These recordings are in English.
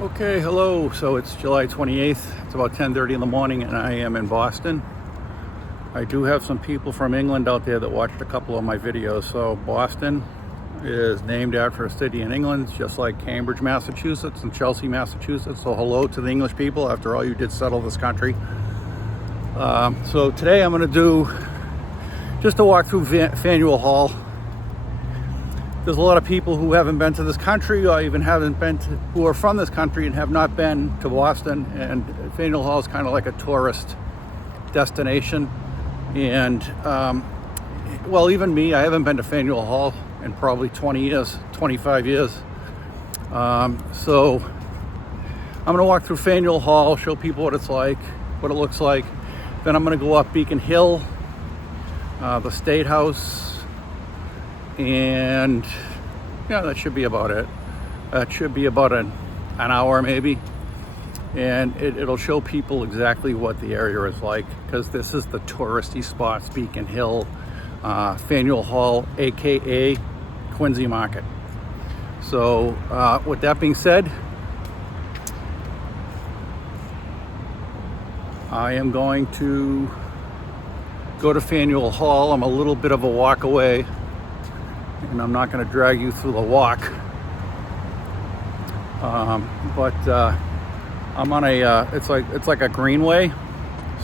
Okay, hello. So it's July 28th. It's about 10:30 in the morning and I am in Boston. I do have some people from England out there that watched a couple of my videos. So Boston is named after a city in England, just like Cambridge, Massachusetts and Chelsea, Massachusetts. So hello to the English people. After all, you did settle this country. So today I'm going to do just a walk through Faneuil Hall. There's a lot of people who haven't been to this country or even who are from this country and have not been to Boston. And Faneuil Hall is kind of like a tourist destination. And, well, even me, I haven't been to Faneuil Hall in probably 20 years, 25 years. So I'm going to walk through Faneuil Hall, show people what it's like, what it looks like. Then I'm going to go up Beacon Hill, the statehouse. And yeah, that should be about it. That should be about an hour maybe. And it'll show people exactly what the area is like, because this is the touristy spots: Beacon Hill, Faneuil Hall, aka Quincy Market. So with that being said, I am going to go to Faneuil Hall. I'm a little bit of a walk away, and I'm not going to drag you through the walk, but I'm on a it's like a greenway,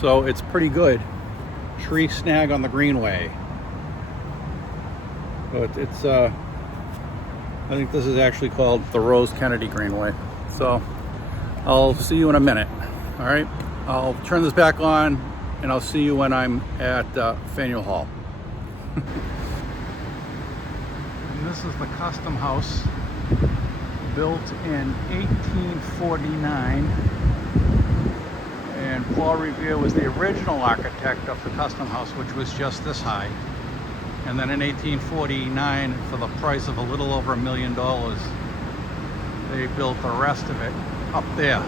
so it's pretty good. Tree snag on the greenway, but it's I think this is actually called the Rose Kennedy Greenway. So I'll see you in a minute. All right, I'll turn this back on and I'll see you when I'm at Faneuil Hall. This is the Custom House, built in 1849, and Paul Revere was the original architect of the Custom House, which was just this high. And then in 1849, for the price of a little over $1 million, they built the rest of it up there.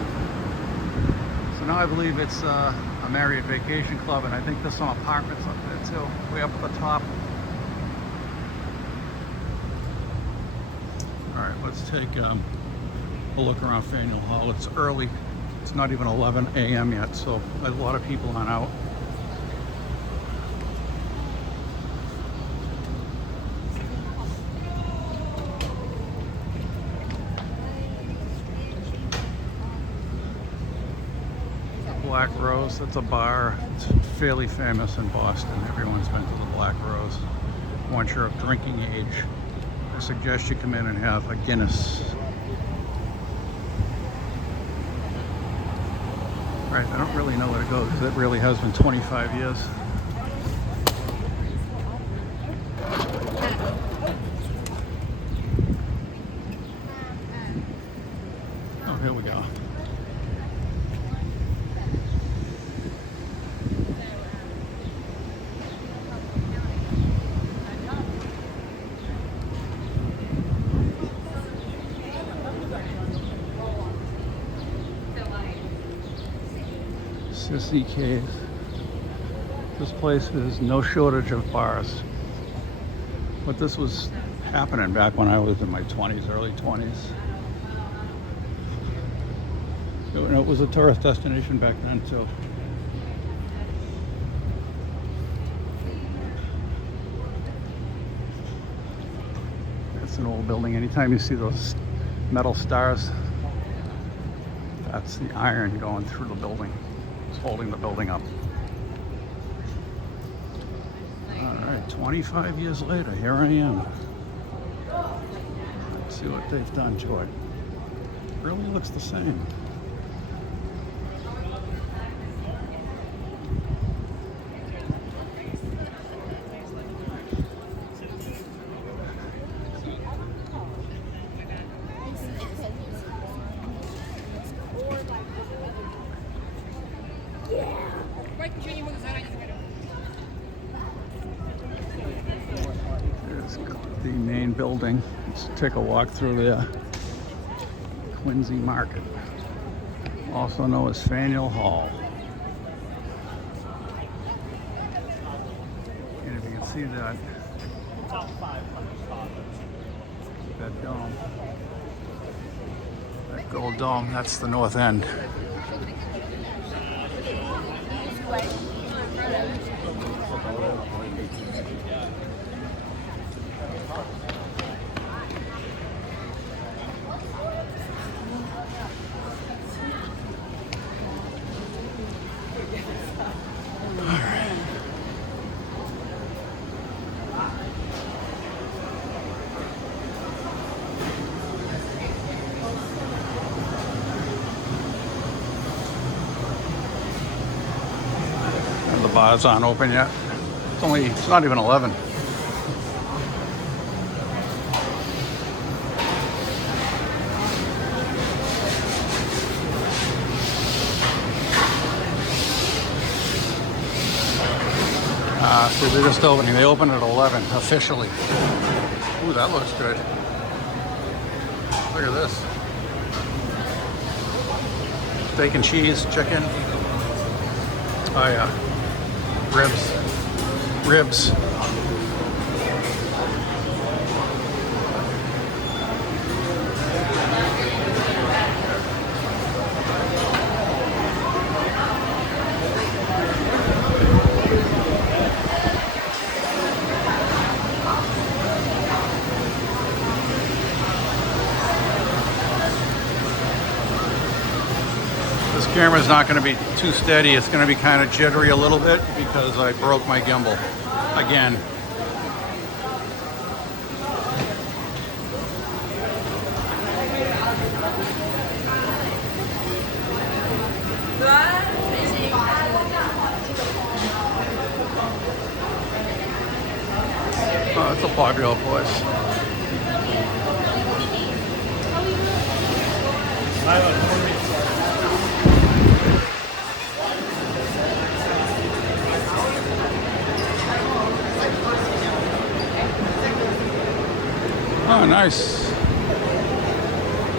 So now I believe it's a Marriott Vacation Club, and I think there's some apartments up there too, way up at the top. All right, let's take a look around Faneuil Hall. It's early. It's not even 11 a.m. yet, so a lot of people aren't out. Black Rose, that's a bar. It's fairly famous in Boston. Everyone's been to the Black Rose. Once you're of drinking age, I suggest you come in and have a Guinness. Right, I don't really know where to go because it really has been 25 years. Oh, here we go. Sissy Cave. This place is no shortage of bars. But this was happening back when I was in my 20s, early 20s. It was a tourist destination back then too. It's an old building. Anytime you see those metal stars, that's the iron going through the building. It's holding the building up. All right, 25 years later, here I am. Let's see what they've done to it. It really looks the same. There's the main building. Let's take a walk through there. Quincy Market, also known as Faneuil Hall. And if you can see that dome, that Gold Dome, that's the north end. The bars aren't open yet. It's not even 11. See, they're just opening. They open at 11 officially. Ooh, that looks good. Look at this. Steak and cheese, chicken. Oh yeah. Ribs. This camera's not going to be too steady. It's going to be kind of jittery a little bit because I broke my gimbal again. Oh, it's a popular place. Oh, nice.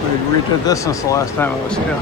We redid this since the last time I was here.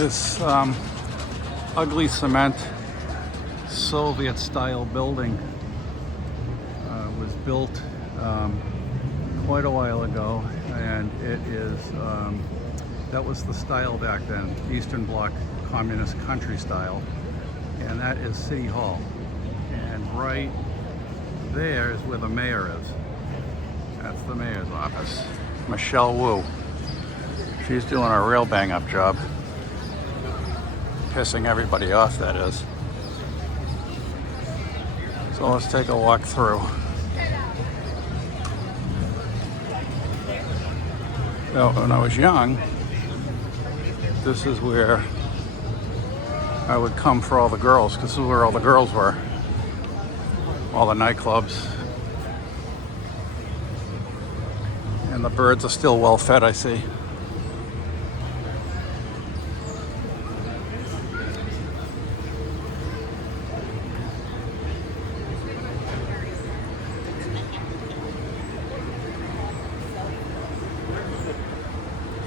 This ugly cement Soviet-style building was built quite a while ago, and it is that was the style back then, Eastern Bloc communist country style, and that is City Hall. And right there is where the mayor is. That's the mayor's office. Michelle Wu. She's doing a real bang-up job. Pissing everybody off, that is. So let's take a walk through. So when I was young, this is where I would come for all the girls, because this is where all the girls were. All the nightclubs. And the birds are still well fed, I see.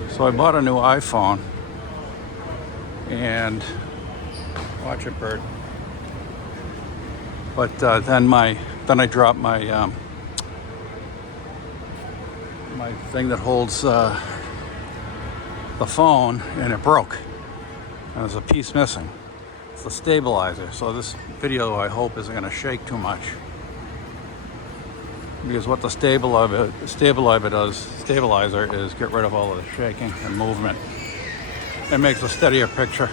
So I bought a new iPhone, and watch it, bird. But then I dropped my my thing that holds the phone, and it broke. And there's a piece missing. It's the stabilizer. So this video, I hope, isn't going to shake too much. Because what the stabilizer is get rid of all of the shaking and movement. It makes a steadier picture.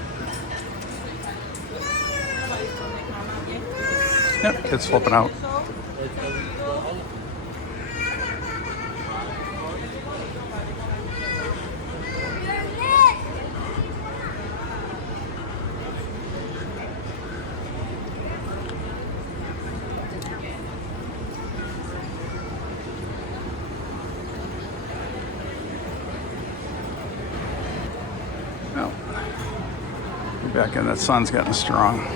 Yep, kid's flipping out. Well, be back in. That sun's getting strong.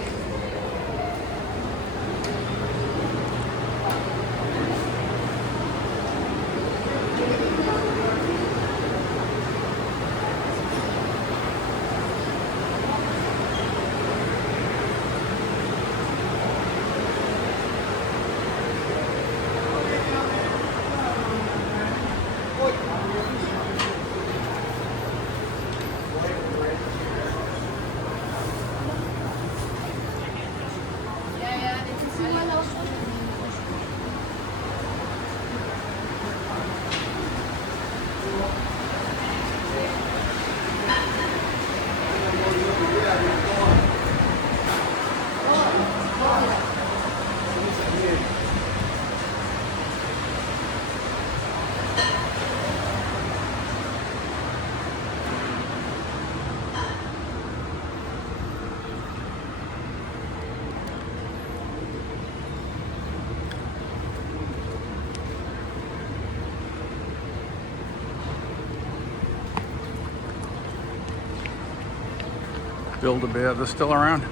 Build-A-Bear, they're still around?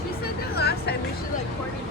She said that last time we should like coordinate.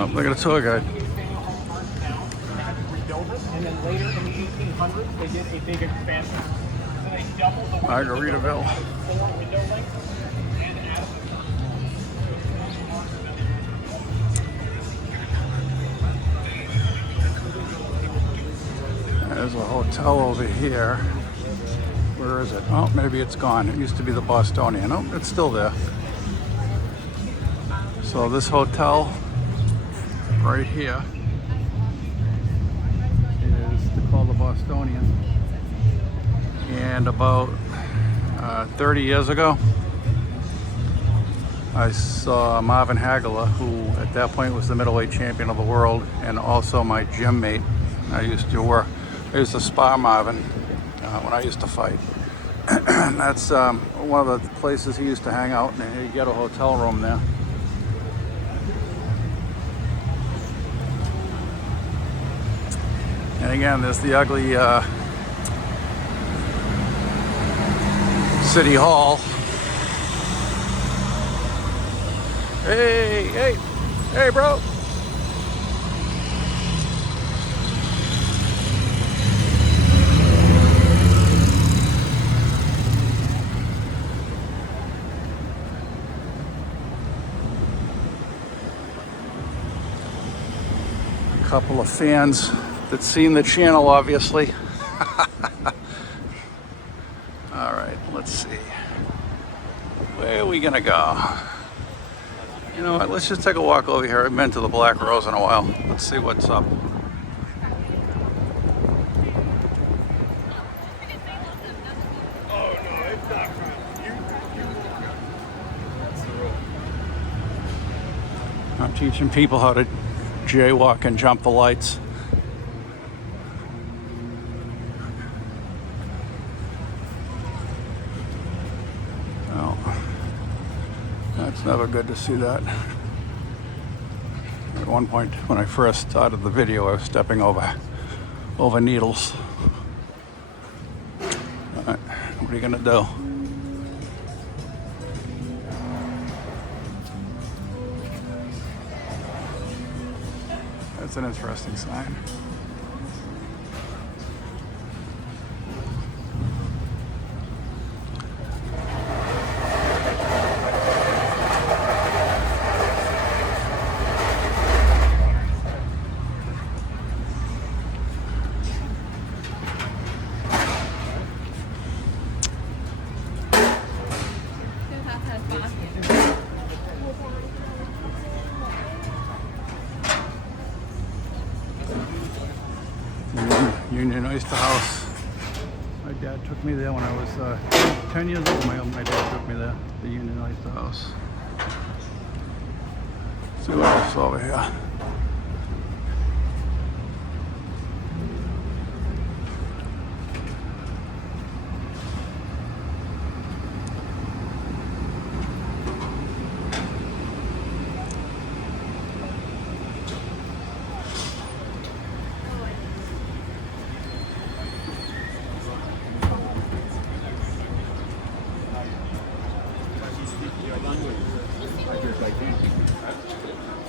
Oh, look at a tour guide. And then later in the 1800s, they did a big expansion. So they doubled the Margaritaville. 4 window lengths and added There's a hotel over here. Where is it? Oh, maybe it's gone. It used to be the Bostonian. Oh, it's still there. So this hotel right here is called the Bostonian. And about 30 years ago, I saw Marvin Hagler, who at that point was the middleweight champion of the world and also my gym mate. I used to spar Marvin when I used to fight. That's one of the places he used to hang out, and he'd get a hotel room there. And again, there's the ugly City Hall. Hey, bro. A couple of fans that seen the channel, obviously. All right, let's see. Where are we gonna go? You know what, let's just take a walk over here. I haven't been to the Black Rose in a while. Let's see what's up. I'm teaching people how to jaywalk and jump the lights. It's never good to see that. At one point, when I first started the video, I was stepping over needles. All right, what are you gonna do? That's an interesting sign. Union Oyster House. My dad took me there when I was 10 years old. My dad took me there, the Union Oyster House. Let's see what else is over here.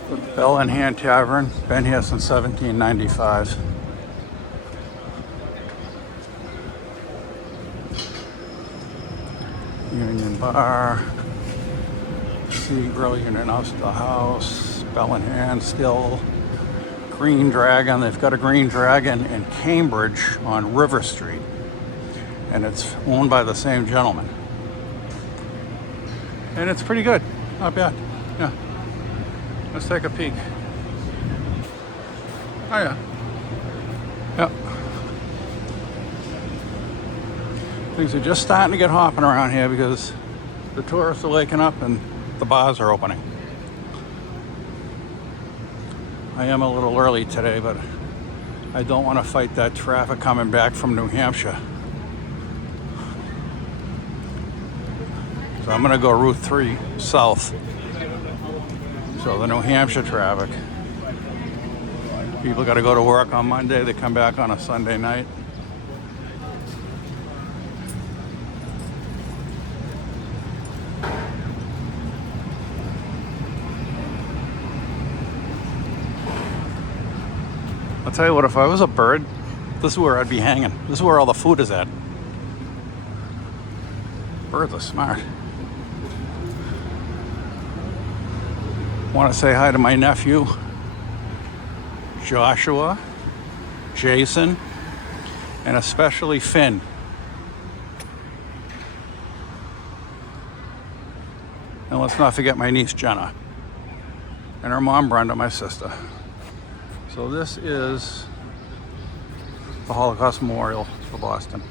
The Bell in Hand Tavern, been here since 1795. Union Bar, Sea Grill, Union Oyster House, Bell in Hand still. Green Dragon, they've got a Green Dragon in Cambridge on River Street, and it's owned by the same gentleman. And it's pretty good, not bad. Yeah. Let's take a peek. Oh yeah. Yep. Things are just starting to get hopping around here because the tourists are waking up and the bars are opening. I am a little early today, but I don't want to fight that traffic coming back from New Hampshire. So I'm going to go Route 3 south. So the New Hampshire traffic. People got to go to work on Monday. They come back on a Sunday night. I'll tell you what, if I was a bird, this is where I'd be hanging. This is where all the food is at. Birds are smart. Want to say hi to my nephew, Joshua, Jason, and especially Finn. And let's not forget my niece Jenna and her mom Brenda, my sister. So this is the Holocaust Memorial for Boston.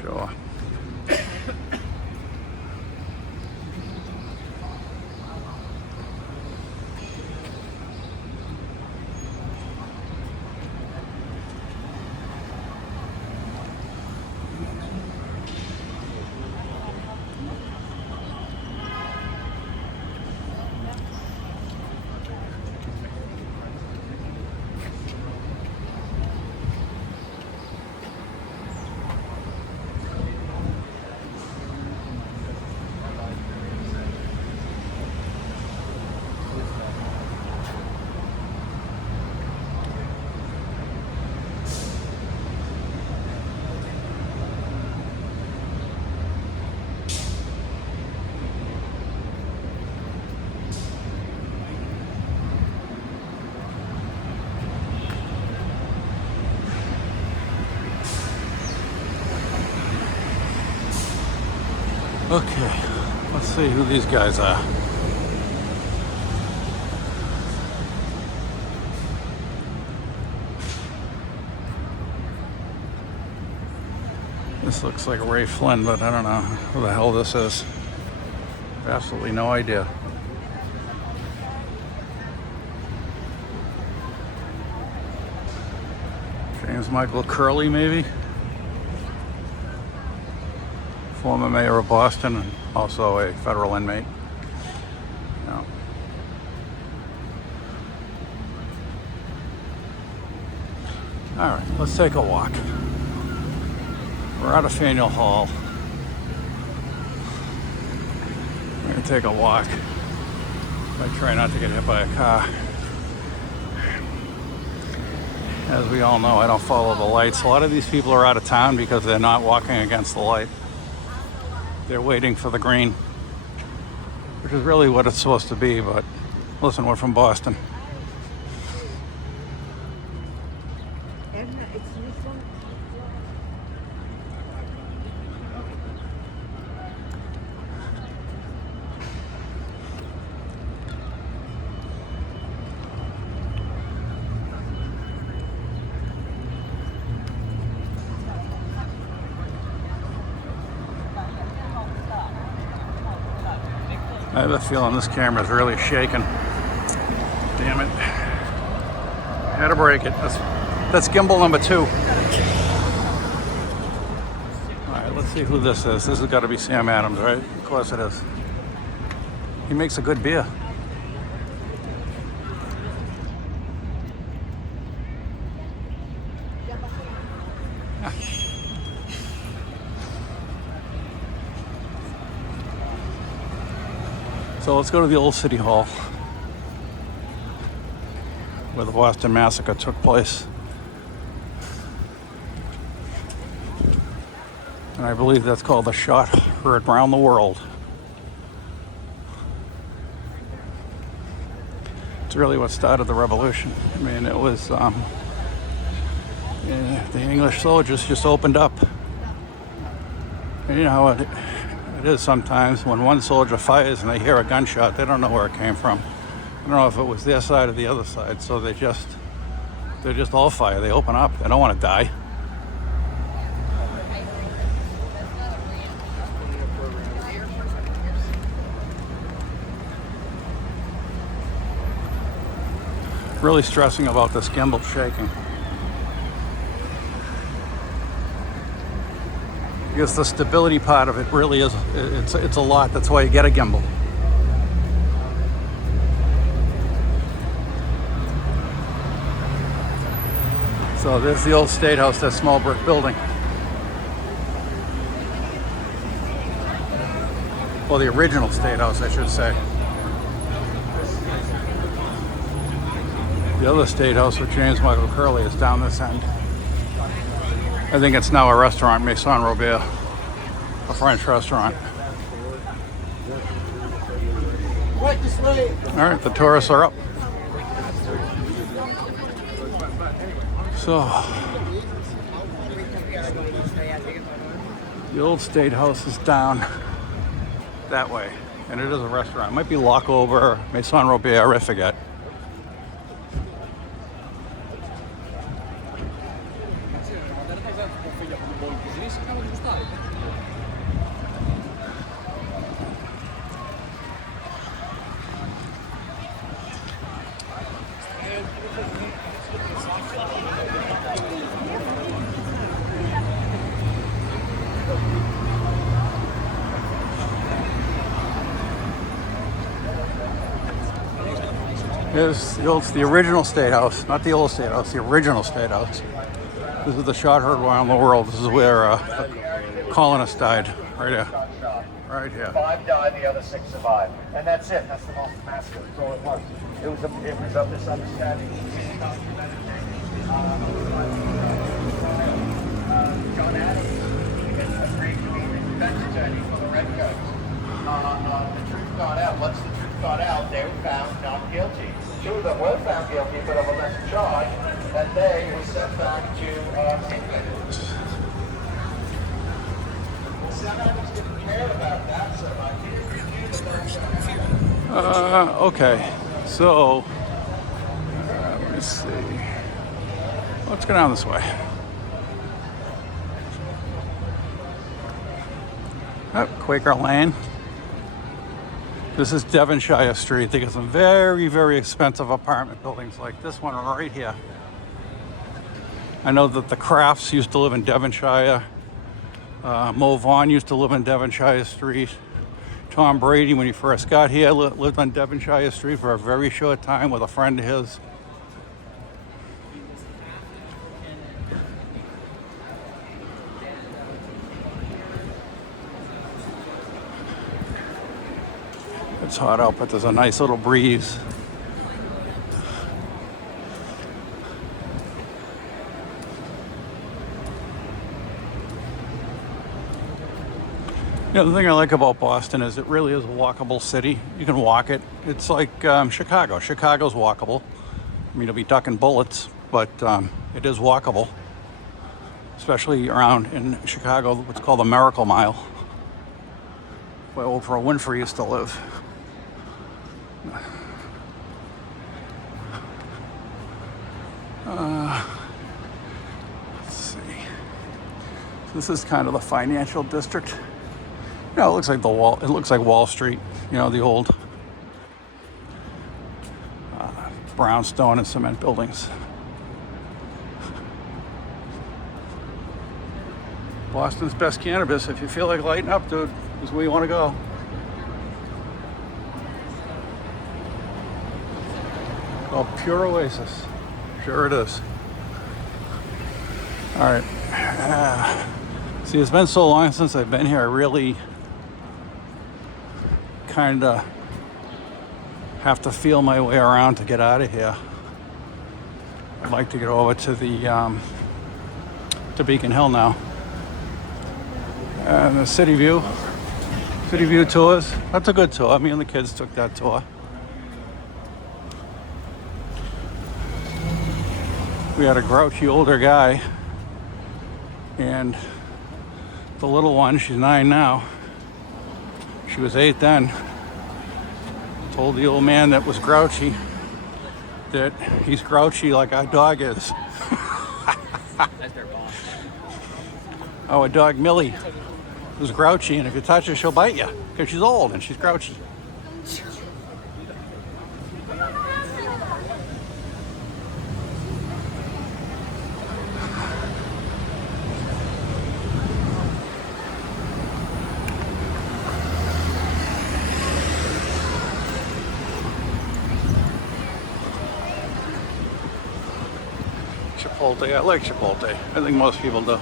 Sure. Okay, let's see who these guys are. This looks like Ray Flynn, but I don't know who the hell this is. Absolutely no idea. James Michael Curley, maybe? Former mayor of Boston and also a federal inmate. No. All right, let's take a walk. We're out of Faneuil Hall. We're gonna take a walk. I try not to get hit by a car. As we all know, I don't follow the lights. A lot of these people are out of town because they're not walking against the light. They're waiting for the green, which is really what it's supposed to be, but listen, we're from Boston. I have a feeling this camera's really shaking. Damn it. Had to break it. That's gimbal number 2. Alright, let's see who this is. This has got to be Sam Adams, right? Of course it is. He makes a good beer. So let's go to the old City Hall where the Boston Massacre took place. And I believe that's called the Shot Heard Round the World. It's really what started the revolution. I mean, it was the English soldiers just opened up. And you know how it is sometimes when one soldier fires and they hear a gunshot, they don't know where it came from. I don't know if it was their side or the other side, so they just all fire. They open up. They don't want to die. Really stressing about this gimbal shaking. Because the stability part of it really is, it's a lot. That's why you get a gimbal. So there's the old State House, that small brick building. Well, the original State House, I should say. The other State House with James Michael Curley is down this end. I think it's now a restaurant, Maison Robert, a French restaurant. Right this way. All right, the tourists are up. So, the old State House is down that way, and it is a restaurant. It might be Lockover, Maison Robert, I forget. Here's the original statehouse, not the old statehouse, the original statehouse. This is the shot heard around the world. This is where the colonists died, right here. Right here. 5 died, the other 6 survived. And that's it. That's the most massive. That's all it was. It was a misunderstanding. John Adams agreed to be the defense attorney for the Redcoats. The truth got out. Once the truth got out, they were found not guilty. 2 of them were found guilty, but of a lesser charge, and they were sent back to England. Senators didn't care about that so much. He didn't review the Okay, so let me see. Let's go down this way. Oh, Quaker Lane. This is Devonshire Street. They got some very, very expensive apartment buildings like this one right here. I know that the Crafts used to live in Devonshire. Mo Vaughn used to live in Devonshire Street. Tom Brady, when he first got here, lived on Devonshire Street for a very short time with a friend of his. It's hot out, but there's a nice little breeze. You know, the thing I like about Boston is it really is a walkable city. You can walk it. It's like Chicago. Chicago's walkable. I mean, you'll be ducking bullets, but it is walkable. Especially around in Chicago, what's called the Miracle Mile, where Oprah Winfrey used to live. Let's see. This is kind of the financial district. You know, it looks like it looks like Wall Street. You know, the old brownstone and cement buildings. Boston's best cannabis. If you feel like lighting up, dude, is where you want to go. Oh, pure oasis. Sure it is. All right. See, it's been so long since I've been here. I really kind of have to feel my way around to get out of here. I'd like to get over to the to Beacon Hill now. And the City View tours. That's a good tour. Me and the kids took that tour. We had a grouchy older guy, and the little one, she's 9 now. She was 8 then. Told the old man that was grouchy that he's grouchy like our dog is. That's their boss. Our dog Millie was grouchy, and if you touch her, she'll bite you because she's old and she's grouchy. Chipotle. I like Chipotle. I think most people do.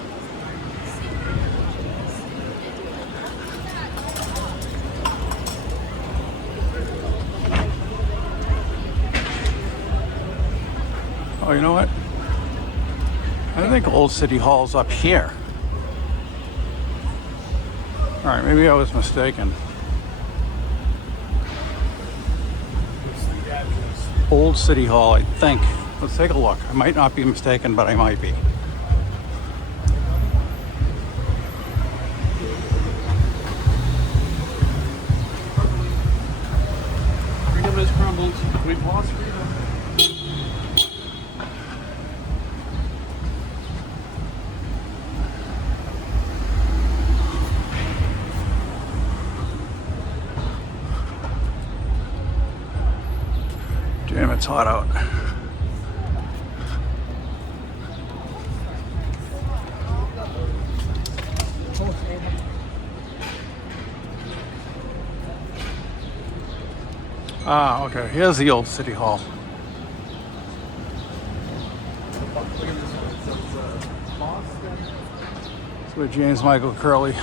Oh, you know what? I think Old City Hall's up here. All right, maybe I was mistaken. Old City Hall, I think. Let's take a look. I might not be mistaken, but I might be. Freedom has crumbled. We've lost freedom. it's hot out. Ah, okay. Here's the old City Hall. That's where James Michael Curley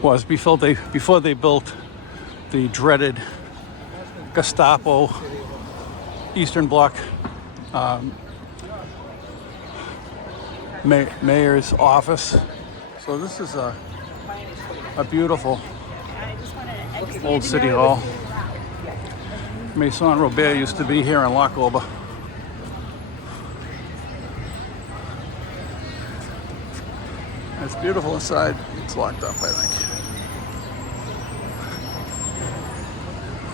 was before they built the dreaded Gestapo Eastern Bloc mayor's office. So this is a beautiful old City Hall. Maison Robert used to be here in Lockover. It's beautiful inside. It's locked up, I think.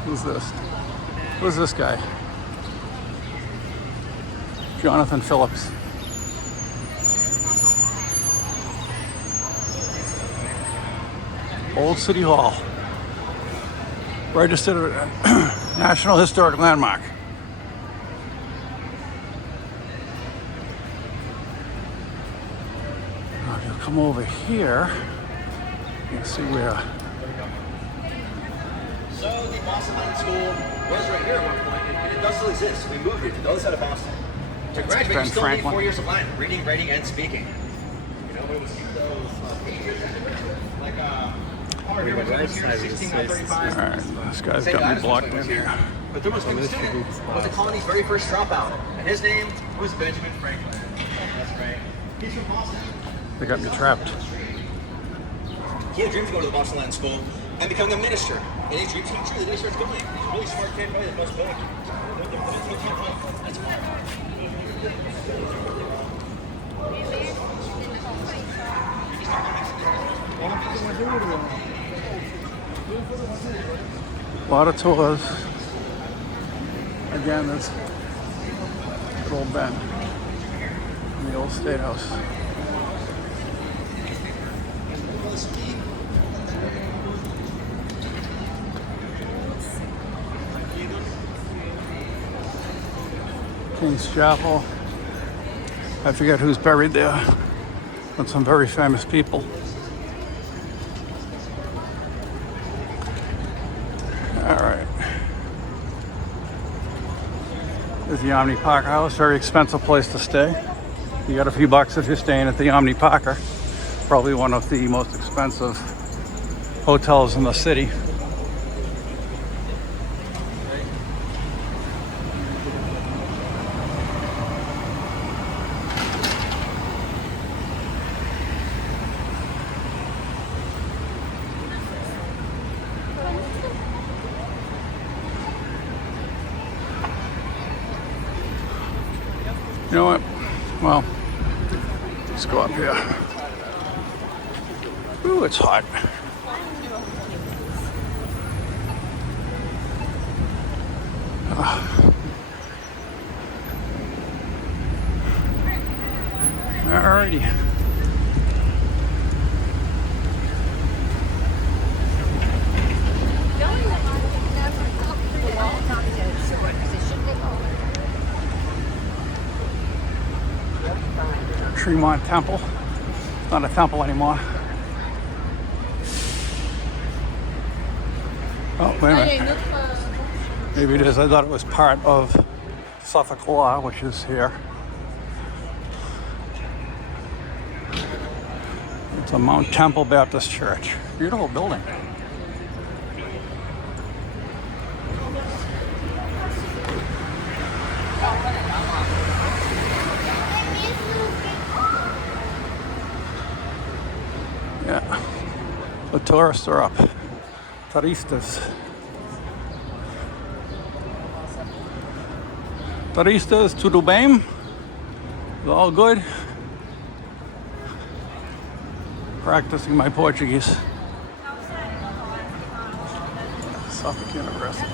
Who's this? Who's this guy? Jonathan Phillips. Old City Hall. Registered National Historic Landmark. Now if you come over here, you can see where. So the Boston Land School was right here at one point, and it does still exist. We moved it to the other side of Boston. To graduate, you still need 4 years of Latin, reading, writing, and speaking. You know, it was those pages, like Howard here went to here 16 by 35. All right, this guy's got me blocked in here. But there was a student was the colony's very first dropout, and his name was Benjamin Franklin. That's right. He's from Boston. They got me trapped. He had a dream to go to the Boston Land School and become a minister. And his dreams came true the day he started going. He's a really smart kid, probably the most big. That's why. A lot of tours. Again, that's good old Ben in the old statehouse. King's Chapel. I forget who's buried there, but some very famous people. All right. There's the Omni Parker House, very expensive place to stay. You got a few bucks if you're staying at the Omni Parker. Probably one of the most expensive hotels in the city. You know what? Well, let's go up here. Ooh, it's hot. Alrighty. Tremont Temple. It's not a temple anymore. Oh, wait a minute. Maybe it is. I thought it was part of Suffolk Law, which is here. It's a Mount Temple Baptist Church. Beautiful building. Yeah, the tourists are up. Turistas. Turistas, tudo bem? All good? Practicing my Portuguese. Suffolk University.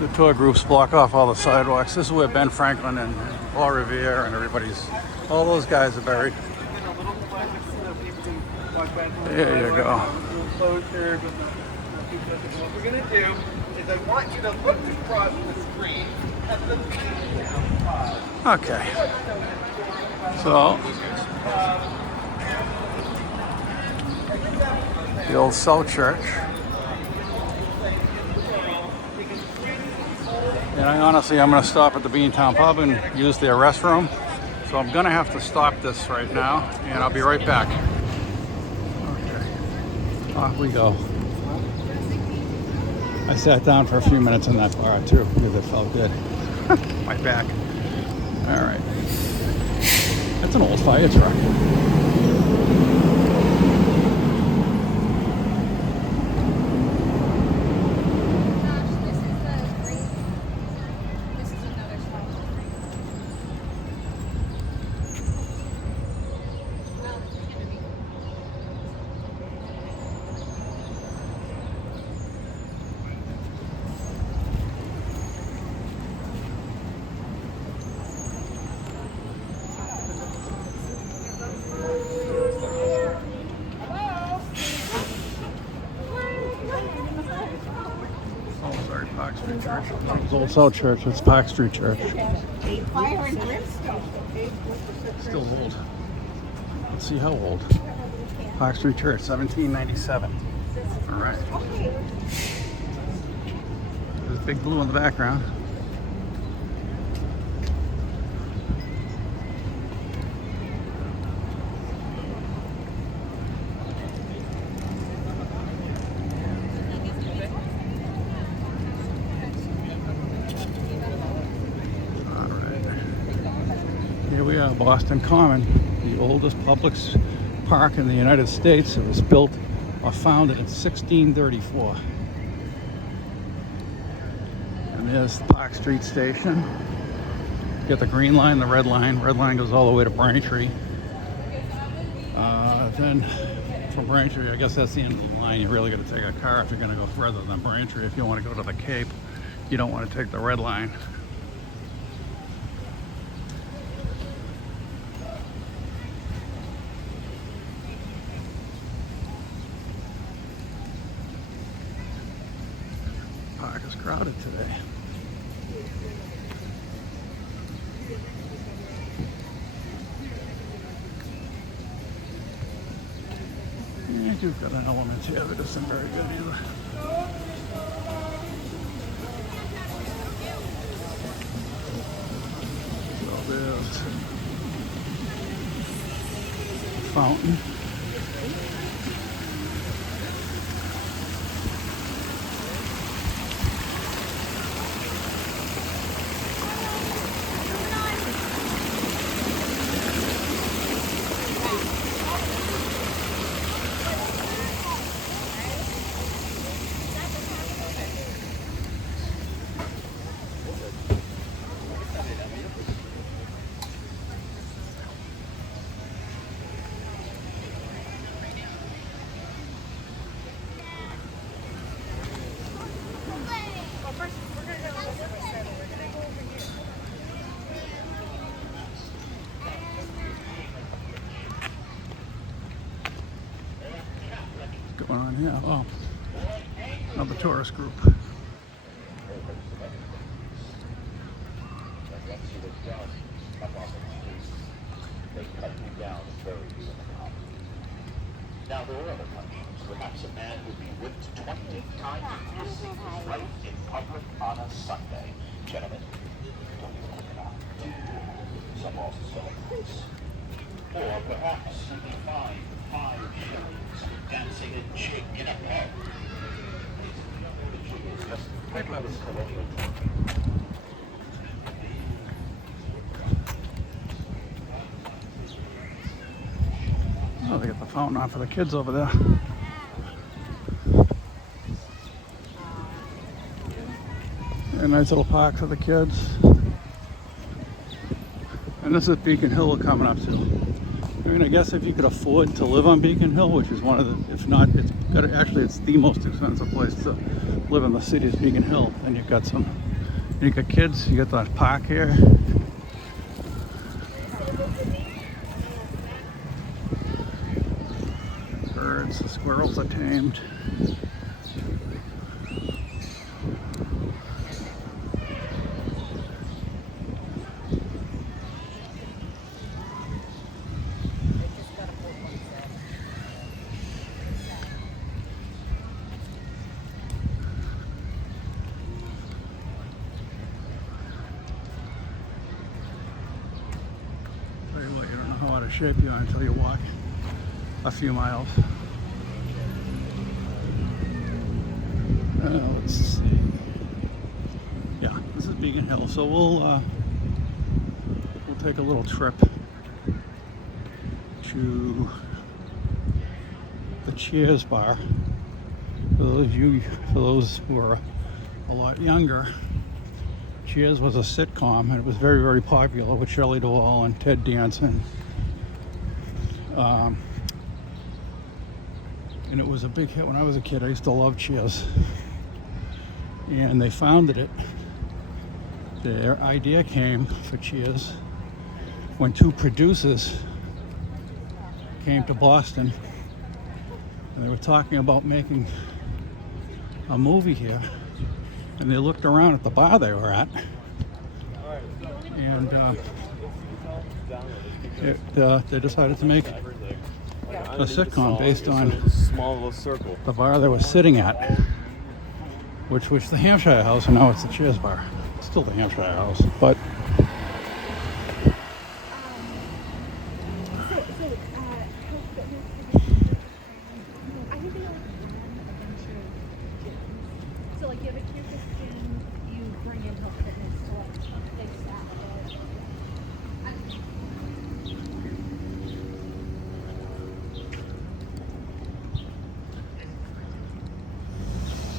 The tour groups block off all the sidewalks. This is where Ben Franklin and Paul Revere and all those guys are buried. There you go. What we're gonna do I want you to look across the street at the beach outside. Okay. So, the old South Church. And I'm going to stop at the Beantown Pub and use their restroom. So I'm going to have to stop this right now, and I'll be right back. Okay, off we go. I sat down for a few minutes in that bar too, because it felt good. My back. All right. That's an old fire truck. Park Street Church. It's Old South Church. It's Park Street Church. Fire and brimstone. Still old. Let's see how old. Park Street Church, 1797. All right. There's Big Blue in the background. Here we are, Boston Common, the oldest public park in the United States. It was built or founded in 1634. And there's the Park Street Station. You got the green line, the red line. Red line goes all the way to Braintree. Then from Braintree, I guess that's the end of the line. You really got to take a car if you're going to go further than Braintree. If you want to go to the Cape, you don't want to take the red line. Park is crowded today. Yeah, you've got an element here that isn't very good either. So there's a fountain. What's going on here? Oh, another tourist group. Now, there are other countries. Perhaps a man would be whipped 20 times his seat right in public on a Sunday. Gentlemen, don't even look it up. Some also sell a quiz. Or perhaps you'd be fined 5 shillings for dancing a jig in a pub. The jig is just regular colonial talking. Oh, they got the fountain on for the kids over there. A nice little park for the kids. And this is Beacon Hill we're coming up to. I mean, I guess if you could afford to live on Beacon Hill, which is one of the, if not, it's got actually it's the most expensive place to live in the city is Beacon Hill. And you've got you got kids, you got the park here. Birds, the squirrels are tamed. of shape you're in until you walk a few miles. Let's see. Yeah, this is Beacon Hill, so we'll take a little trip to the Cheers bar. For those who are a lot younger, Cheers was a sitcom, and it was very, very popular with Shelley Duvall and Ted Danson. And it was a big hit when I was a kid. I used to love Cheers. And they founded it. Their idea came for Cheers when two producers came to Boston, and they were talking about making a movie here, and they looked around at the bar they were at, and they decided to make a sitcom based on the bar they were sitting at, which was the Hampshire House, and now it's the Cheers bar. It's still the Hampshire House, but So like you have a cure for skin, you bring in health fitness to like fix that.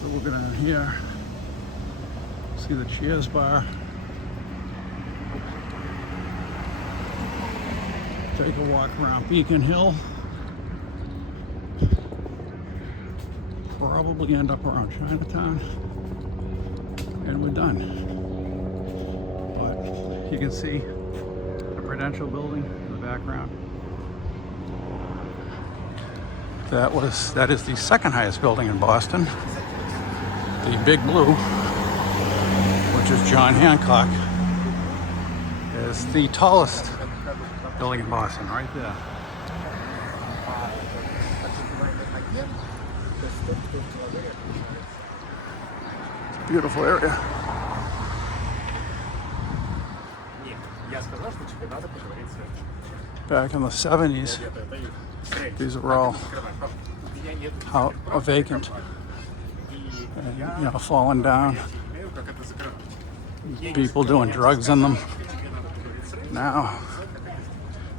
so we're gonna here see the Cheers bar. Take a walk around Beacon Hill. Probably end up around Chinatown, and we're done. But you can see the Prudential building in the background. That is the second highest building in Boston. The Big Blue, which is John Hancock, is the tallest building in Boston, right there. It's a beautiful area. Back in the 70s, these were all vacant and, falling down. People doing drugs in them. Now,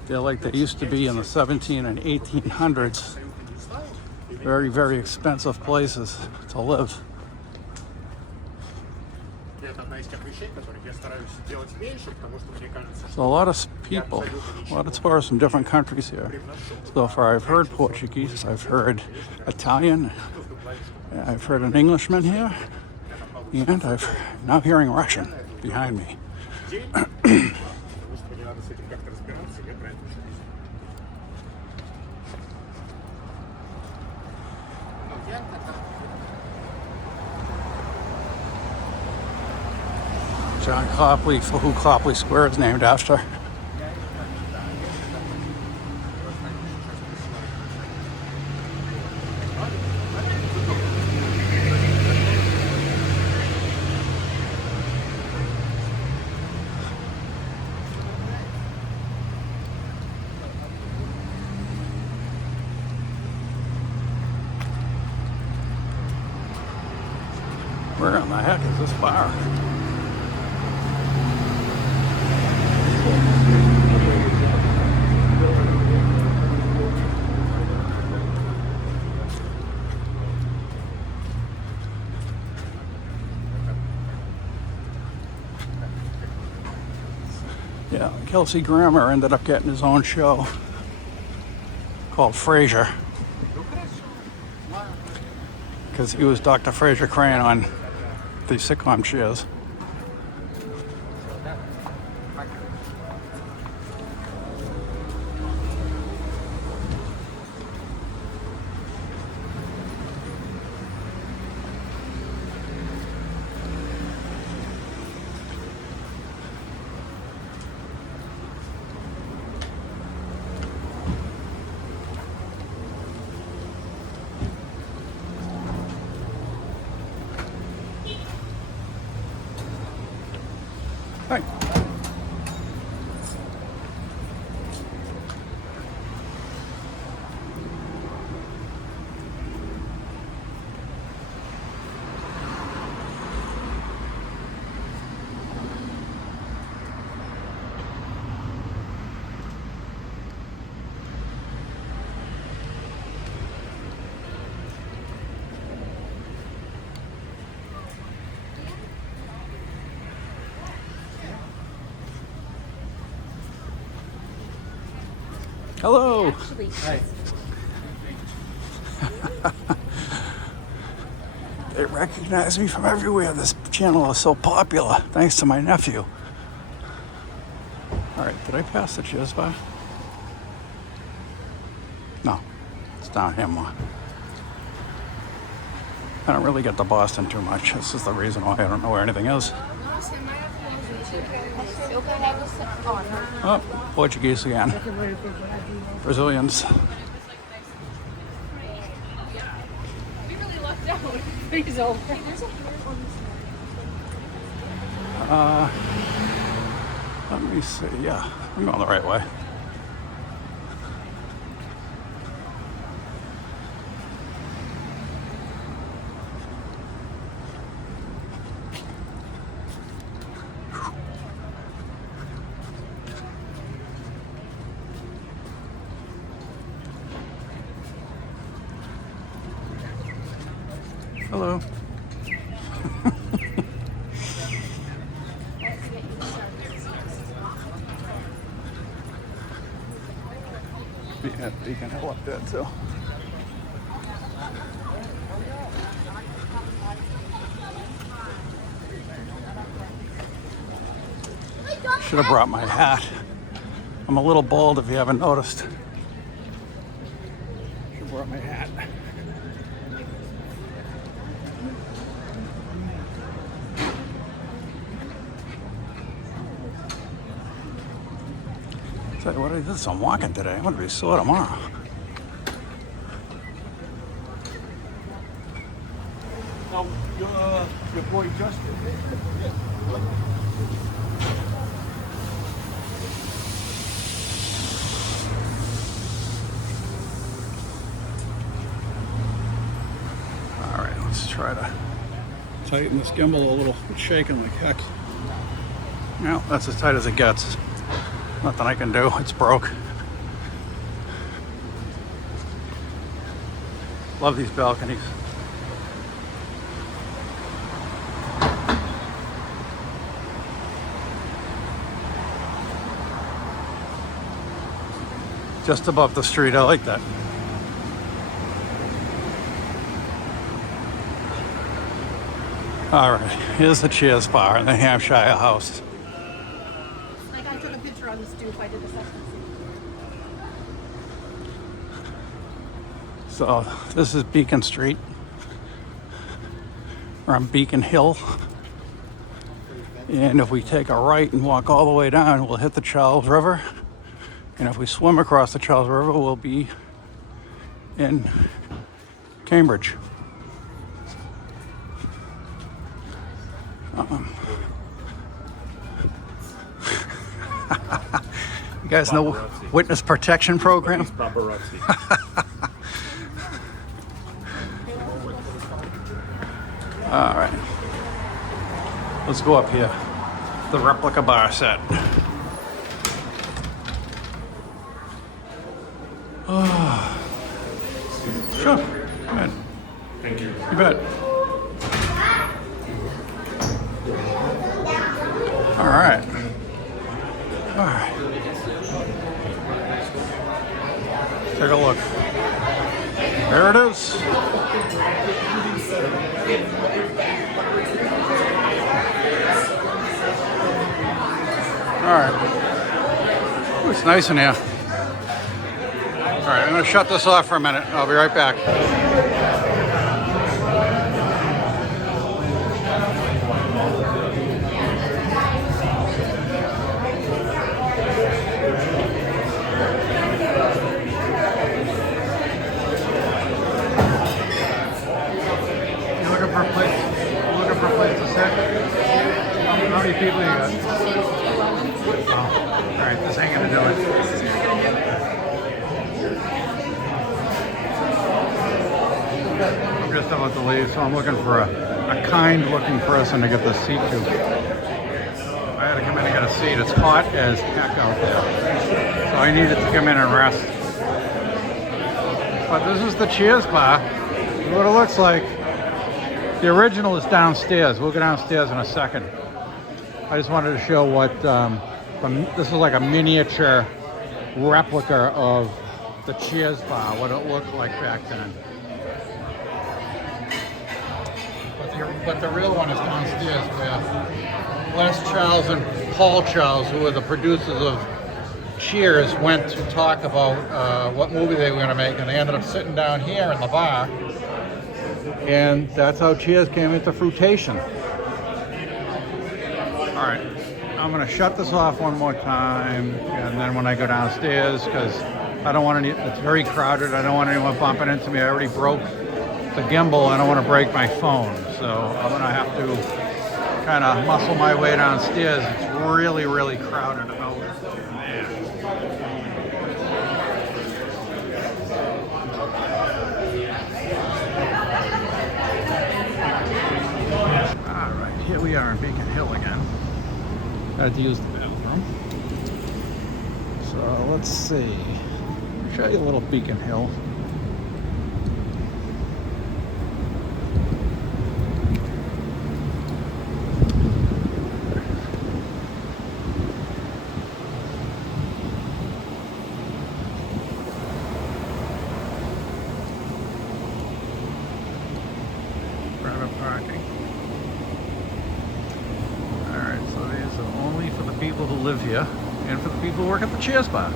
they're like they used to be in the 17 and 1800s. Very, very expensive places to live. So a lot of people, a lot of tourists from different countries here. So far I've heard Portuguese, I've heard Italian, I've heard an Englishman here, and I'm now hearing Russian behind me. John Copley, for who Copley Square is named after. Where in the heck is this bar? Yeah, Kelsey Grammer ended up getting his own show called Frasier, because he was Dr. Frasier Crane on the sitcom Cheers. Hello. Actually, They recognize me from everywhere. This channel is so popular, thanks to my nephew. All right, did I pass the Cheers bar? No, it's down here more. I don't really get to Boston too much. This is the reason why I don't know where anything is. Oh, Portuguese again. Brazilians. we really lucked out. He's over. Let me see. Yeah, I'm going the right way. Hello. Yeah, Beacon Hill up there too. Should have brought my hat. I'm a little bald if you haven't noticed. Should have brought my hat. Tell you what, I did some walking today. I'm gonna be sore tomorrow. Now, your boy Justin. All right, let's try to tighten this gimbal a little. It's shaking like heck. No, that's as tight as it gets. Nothing I can do, it's broke. Love these balconies. Just above the street, I like that. All right, here's the Cheers bar in the Hampshire house. Like I took a picture on the stoop. I did the second. So this is Beacon Street. We're on Beacon Hill. And if we take a right and walk all the way down, we'll hit the Charles River. And if we swim across the Charles River, we'll be in Cambridge. You guys know witness protection program? All right, let's go up here. The replica bar set. Oh. Sure, go ahead. Thank you. You bet. All right. All right. Take a look. There it is. All right. Ooh, it's nice in here. All right, I'm going to shut this off for a minute. I'll be right back. You looking for a place? You looking for a place to sit? How many people you got? Oh, all right, this ain't gonna do it. I'm just about to leave, so I'm looking for a kind-looking person to get the seat to. I had to come in and get a seat. It's hot as heck out there, so I needed to come in and rest. But this is the Cheers bar. This is what it looks like. The original is downstairs. We'll go downstairs in a second. I just wanted to show what this is like a miniature replica of the Cheers bar, what it looked like back then. But the real one is downstairs where Les Charles and Paul Charles, who were the producers of Cheers, went to talk about what movie they were going to make, and they ended up sitting down here in the bar, and that's how Cheers came into fruition. All right, I'm going to shut this off one more time, and then when I go downstairs, because I don't want any, it's very crowded, I don't want anyone bumping into me. I already broke the gimbal, I don't want to break my phone, so I'm going to have to kind of muscle my way downstairs. It's really, really crowded out there. All right, here we are in Beacon Hill again. I had to use the bathroom. So let's see. Show you a little Beacon Hill. Private parking. Alright, so these are only for the people who live here and for the people who work at the Cheers bar.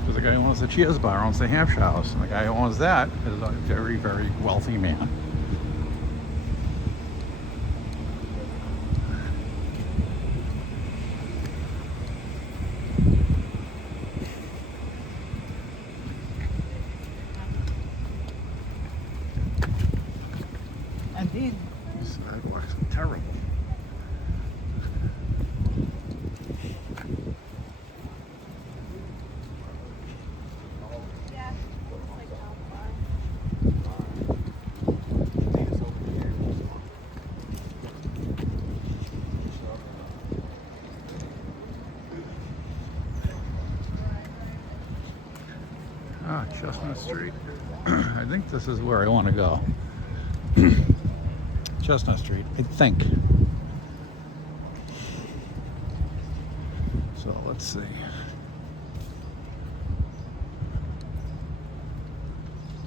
Because the guy who owns the Cheers bar owns the Hampshire House, and the guy who owns that is a very, very wealthy man. And then These sidewalks are terrible. Ah, Chestnut Street. I think this is where I want to go. Chestnut Street, I think. So let's see.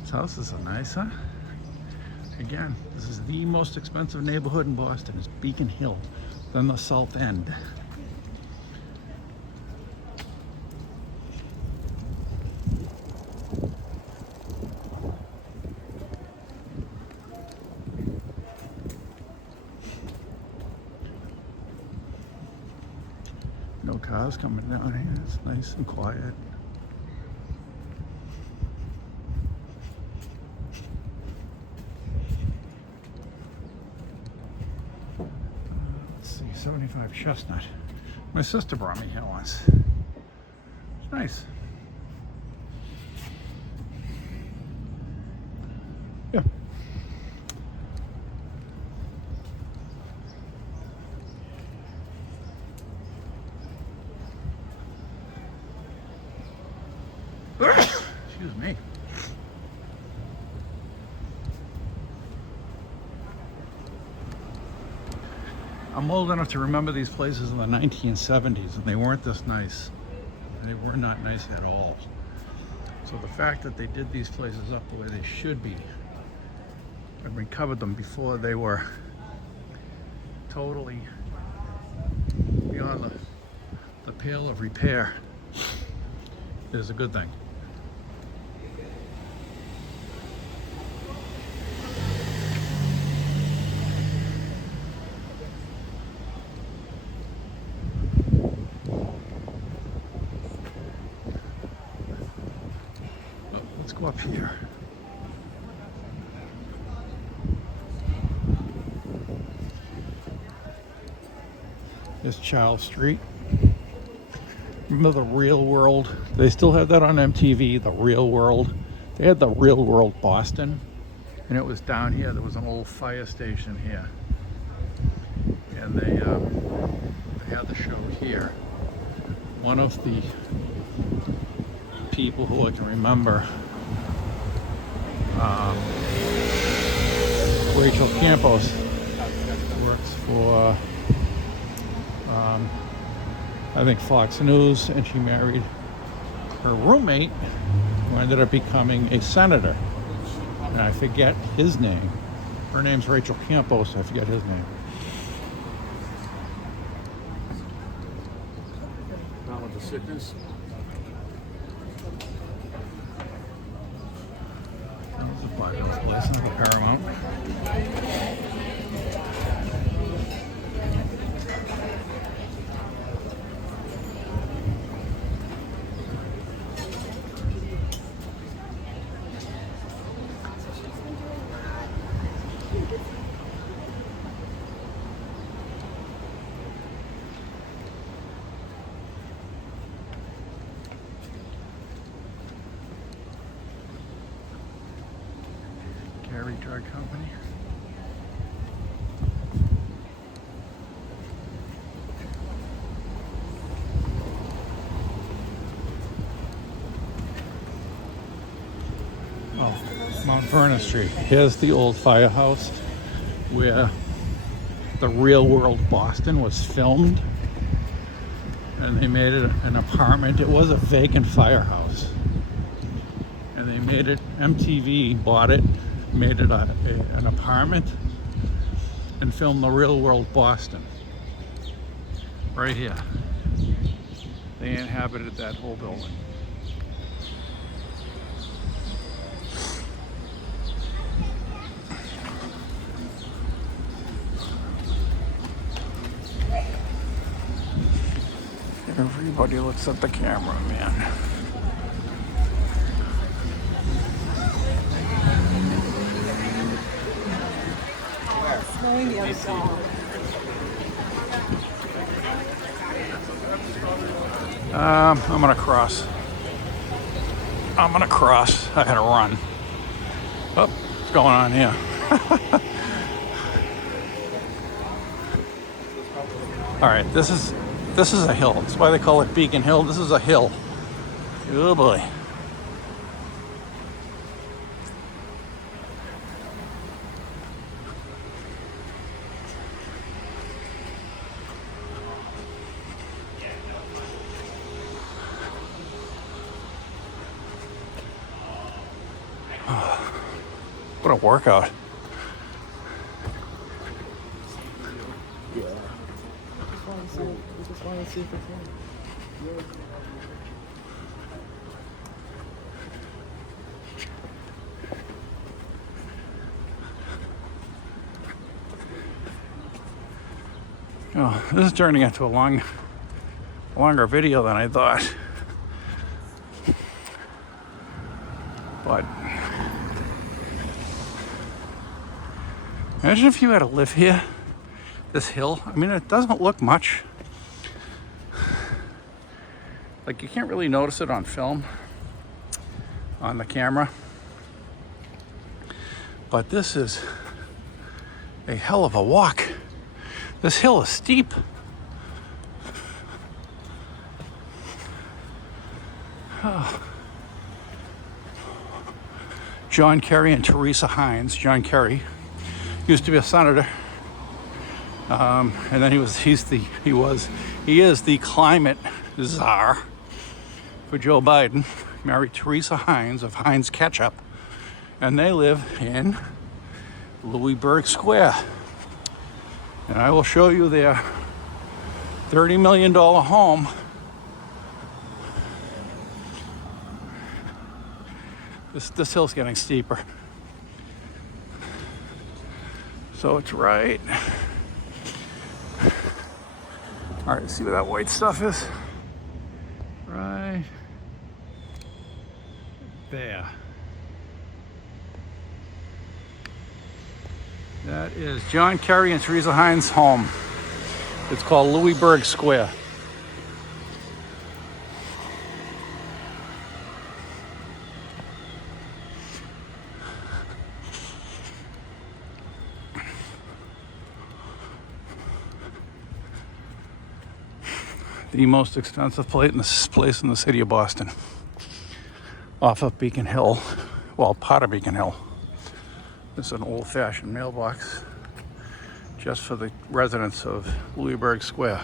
This houses are nice, huh? Again, this is the most expensive neighborhood in Boston. It's Beacon Hill, then the South End. No cars coming down here. It's nice and quiet. Let's see, 75 Chestnut. My sister brought me here once. It's nice. Yeah. Excuse me. I'm old enough to remember these places in the 1970s, and they weren't this nice. They were not nice at all. So the fact that they did these places up the way they should be, and recovered them before they were totally beyond the pale of repair, is a good thing. Let's go up here. This Charles Street. Remember The Real World? They still have that on MTV, The Real World. They had The Real World Boston, and it was down here. There was an old fire station here. And they had the show here. One of the people who I can remember, Rachel Campos, works for I think, Fox News, and she married her roommate, who ended up becoming a senator. And I forget his name. Her name's Rachel Campos. I forget his name. Not with the sickness. There's a firehouse place in the Paramount. Gary Drug Company. Oh, Mount Vernon Street. Here's the old firehouse where the Real World Boston was filmed. And they made it an apartment. It was a vacant firehouse. And they made it, MTV bought it, made it an apartment, and filmed the Real World Boston. Right here. They inhabited that whole building. Everybody looks at the camera, man. Smelling the alcohol. I'm gonna cross. I had to run. Oh, what's going on here? All right, this is a hill. That's why they call it Beacon Hill. This is a hill. Oh boy. What a workout. Oh, this is turning into a longer video than I thought. But imagine if you had to live here, this hill. I mean, it doesn't look much. Like, you can't really notice it on film, on the camera. But this is a hell of a walk. This hill is steep. Oh. John Kerry and Teresa Hines. John Kerry used to be a senator, and then he is the climate czar for Joe Biden. Married Teresa Hines of Heinz Ketchup, and they live in Louisburg Square. And I will show you their $30 million home. This hill's getting steeper. So it's right. All right, see where that white stuff is? Right there. That is John Kerry and Teresa Hines' home. It's called Louisburg Square. The most expensive place in the city of Boston. Off of Beacon Hill. Well, part of Beacon Hill. This is an old-fashioned mailbox just for the residents of Louisburg Square.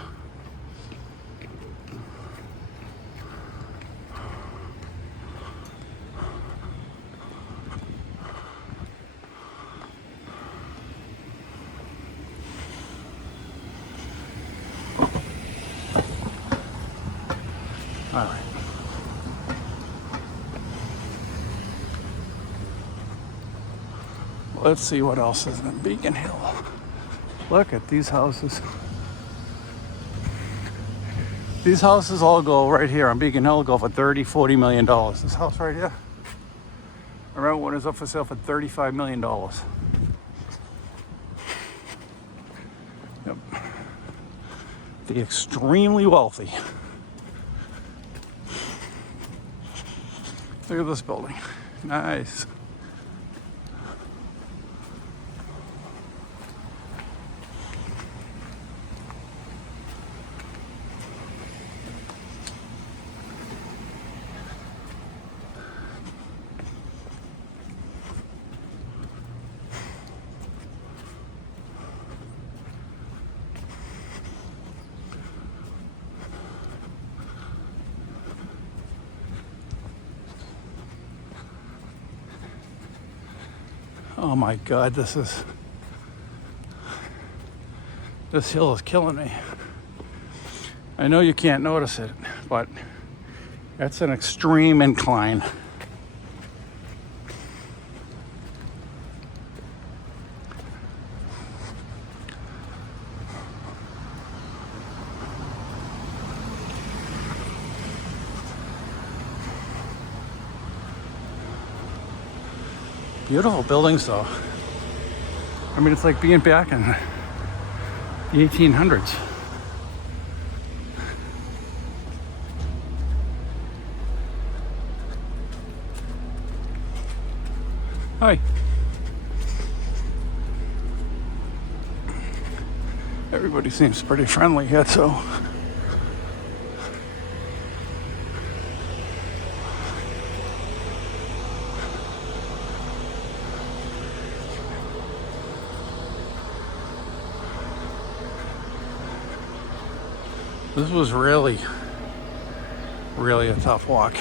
Let's see what else is in Beacon Hill. Look at these houses. These houses all go right here on Beacon Hill, go for $30-40 million. This house right here, I remember when it was up for sale for $35 million. Yep. The extremely wealthy. Look at this building. Nice. Oh my God, this hill is killing me. I know you can't notice it, but that's an extreme incline. Beautiful buildings though. I mean, it's like being back in the 1800s. Hi. Everybody seems pretty friendly here, so. This was really a tough walk.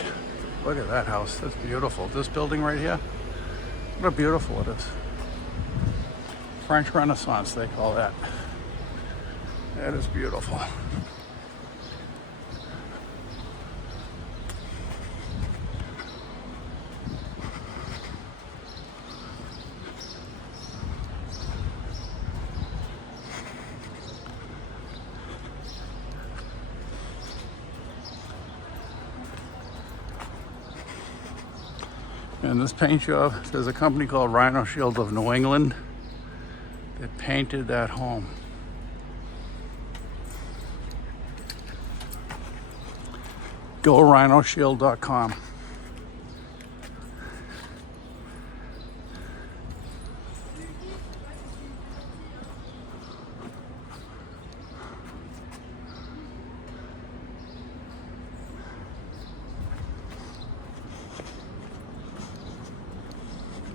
Look at that house. That's beautiful. This building right here, look how beautiful it is. French Renaissance, they call that. That is beautiful. And this paint job, there's a company called Rhino Shield of New England that painted that home. GoRhinoShield.com.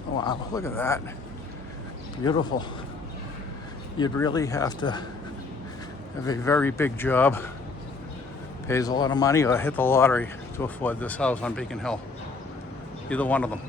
Wow, look at that. Beautiful. You'd really have to have a very big job, pays a lot of money, or hit the lottery to afford this house on Beacon Hill. Either one of them.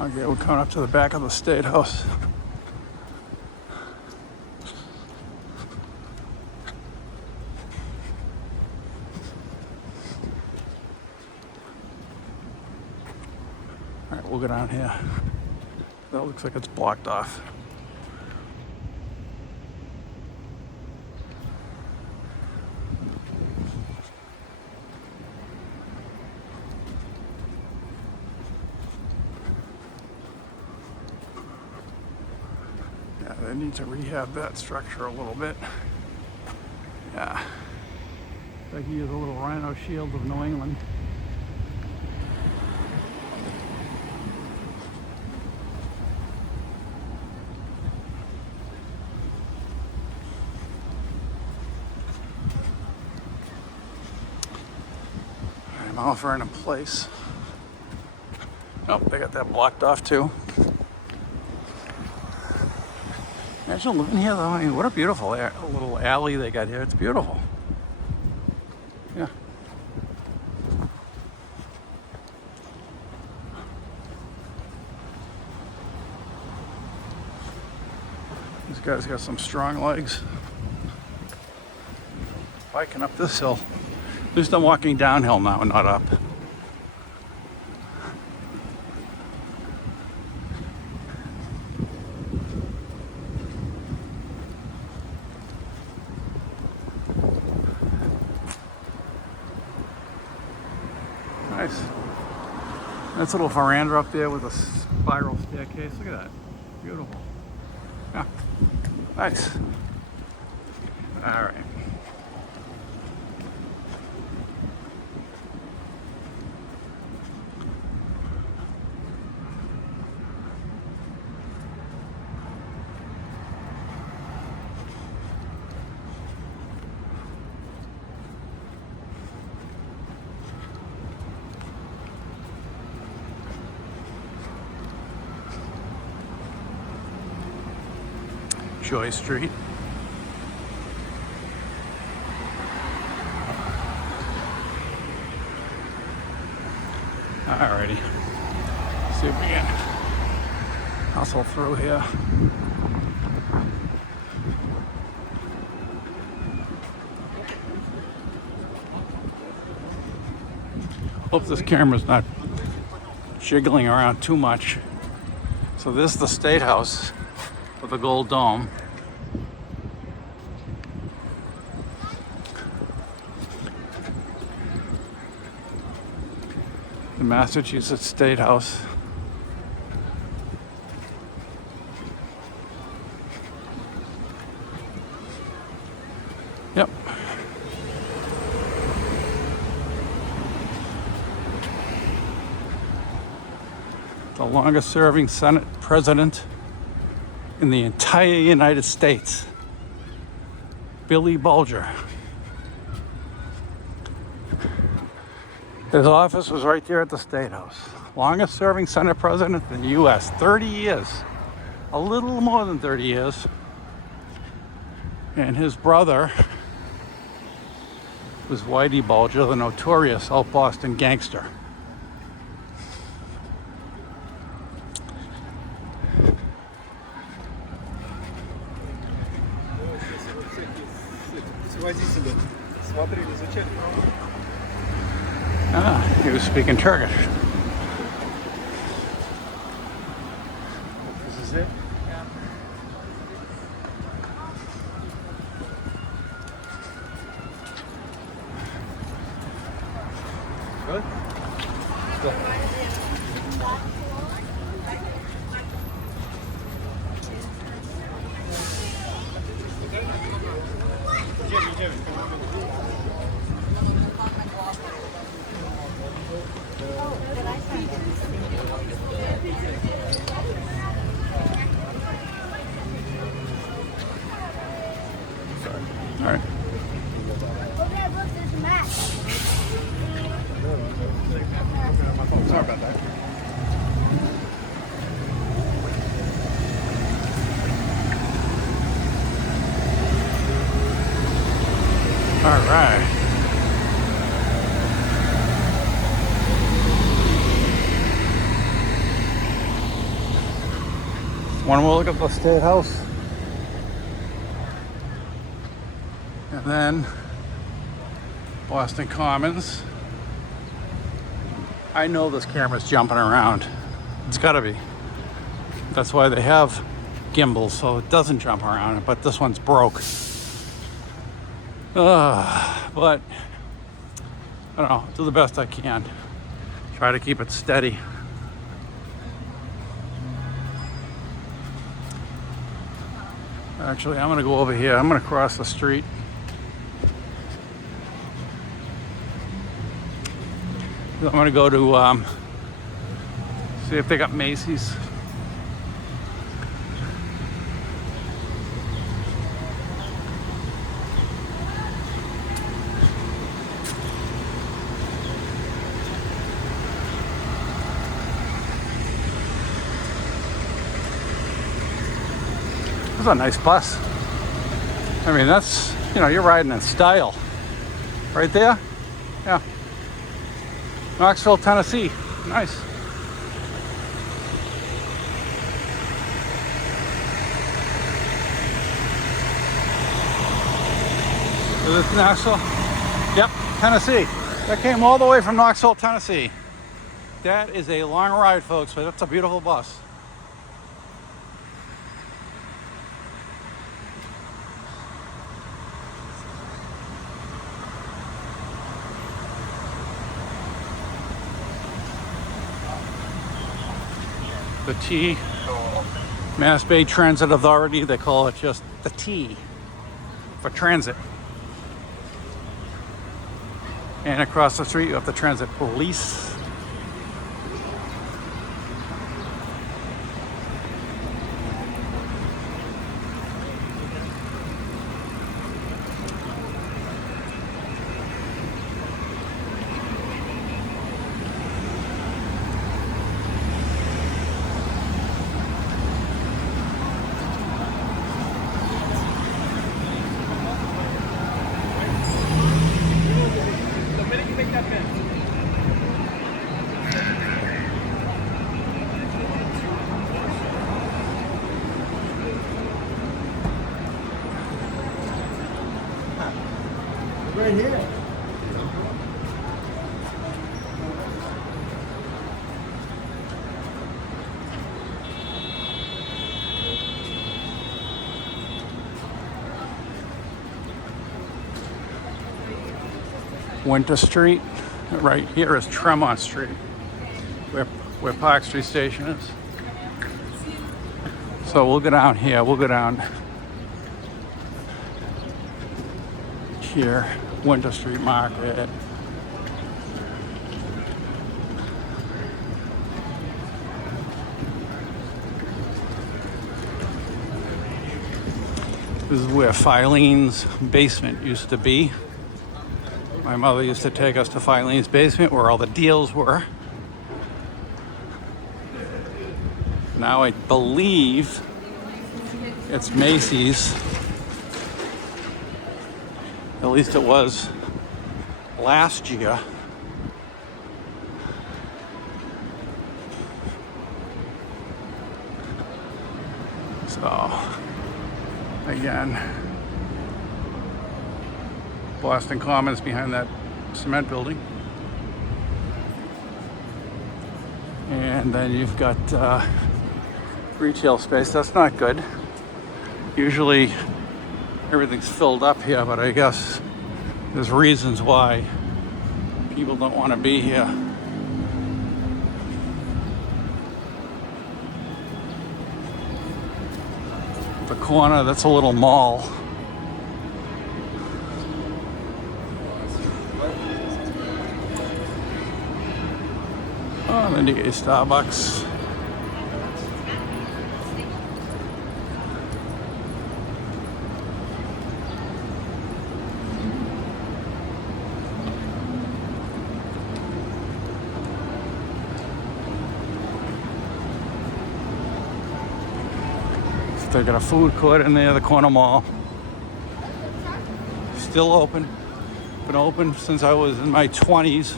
Okay, we're coming up to the back of the statehouse. All right, we'll go down here. That looks like it's blocked off. They need to rehab that structure a little bit. Yeah. Like he is a little Rhino Shield of New England. Mount Vernon Place. Oh, they got that blocked off too. Imagine living here though. I mean, what a beautiful little alley they got here. It's beautiful. Yeah. These guys got some strong legs. Biking up this hill. At least I'm walking downhill now, not up. Nice. Nice little veranda up there with a spiral staircase. Look at that. Beautiful. Yeah. Nice. All right. Joy Street. Alrighty. See if we can hustle through here. Hope this camera's not jiggling around too much. So this is the State House with a gold dome. The Massachusetts State House. Yep. The longest serving Senate president in the entire United States, Billy Bulger. His office was right there at the State House. Longest serving Senate president in the US, 30 years. A little more than 30 years. And his brother was Whitey Bulger, the notorious South Boston gangster. Ah, he was speaking Turkish. This is it? Good? Go. All right. Sorry about that. All right. One more look at the State House. And then Boston Commons. I know this camera's jumping around. It's gotta be. That's why they have gimbals, so it doesn't jump around, but this one's broke. But I don't know, do the best I can. Try to keep it steady. Actually, I'm gonna go over here. I'm gonna cross the street. I'm gonna go to see if they got Macy's. a nice bus. I mean, that's, you know, you're riding in style. Right there? Yeah. Knoxville, Tennessee. Nice. Is this Knoxville? Yep, Tennessee. That came all the way from Knoxville, Tennessee. That is a long ride, folks, but that's a beautiful bus. The T, Mass Bay Transit Authority, they call it just the T for transit. And across the street you have the Transit Police. Right here. Winter Street. Right here is Tremont Street, where Park Street Station is. So we'll go down here. We'll go down here, Winter Street Market. This is where Filene's basement used to be. My mother used to take us to Filene's basement where all the deals were. Now I believe it's Macy's. At least it was last year. So, again, Boston Commons behind that cement building. And then you've got retail space. That's not good. Usually everything's filled up here, but I guess there's reasons why people don't want to be here. The corner, that's a little mall. Oh, then you get your Starbucks. They got a food court in there, the corner mall. Still open. Been open since I was in my 20s.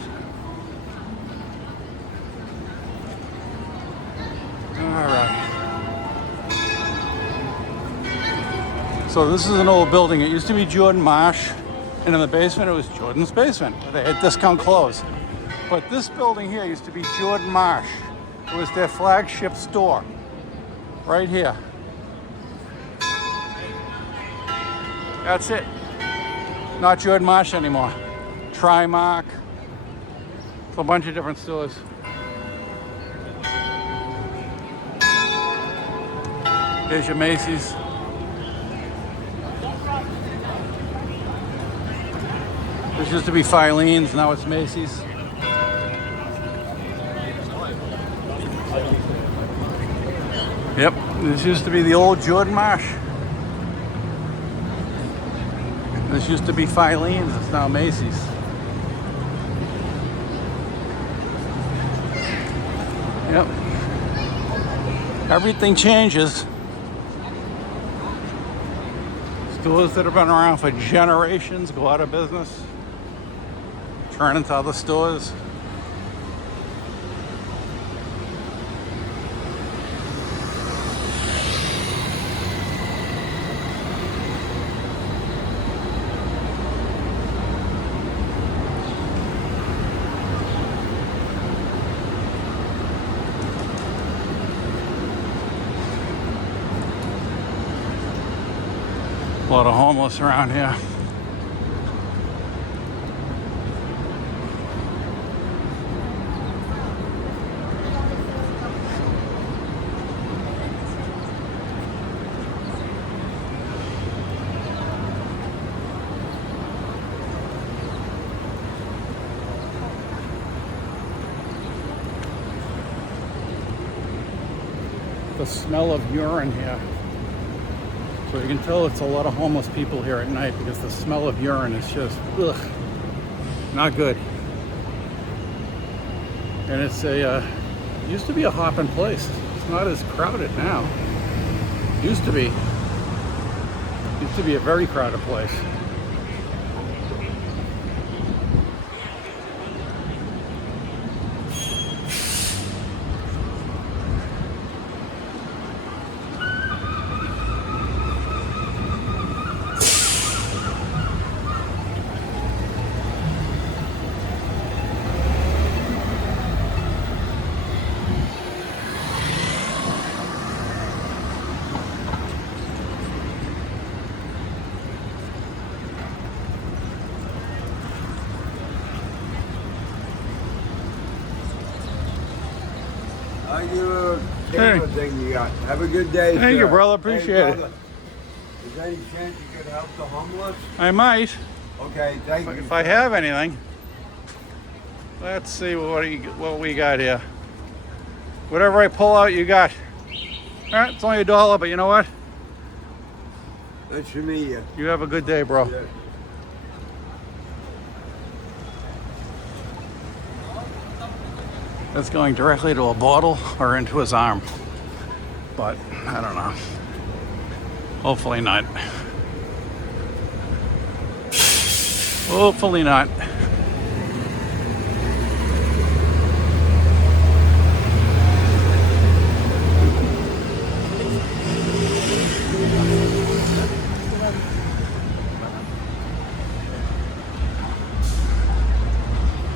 So this is an old building. It used to be Jordan Marsh, and in the basement it was Jordan's basement. They had discount clothes. But this building here used to be Jordan Marsh. It was their flagship store, right here. That's it. Not Jordan Marsh anymore. Trimark. It's a bunch of different stores. Here's your Macy's. This used to be Filene's, now it's Macy's. Yep, this used to be the old Jordan Marsh. This used to be Filene's, it's now Macy's. Yep. Everything changes. Stores that have been around for generations go out of business, turn into other stores. A lot of homeless around here. The smell of urine here. So you can tell it's a lot of homeless people here at night because the smell of urine is just, ugh, not good. And it's used to be a hopping place. It's not as crowded now. Used to be a very crowded place. I give a camera thing you got. Have a good day, Thank sir. you, brother. Appreciate Hey, it. brother, is there any chance you could help the homeless? I might, Okay, thank you. if I have anything. Let's see what we got here. Whatever I pull out, you got. All right, it's only $1, but you know what? Nice to meet you. You have a good day, bro. Yeah. That's going directly to a bottle or into his arm. But I don't know. Hopefully not. Hopefully not.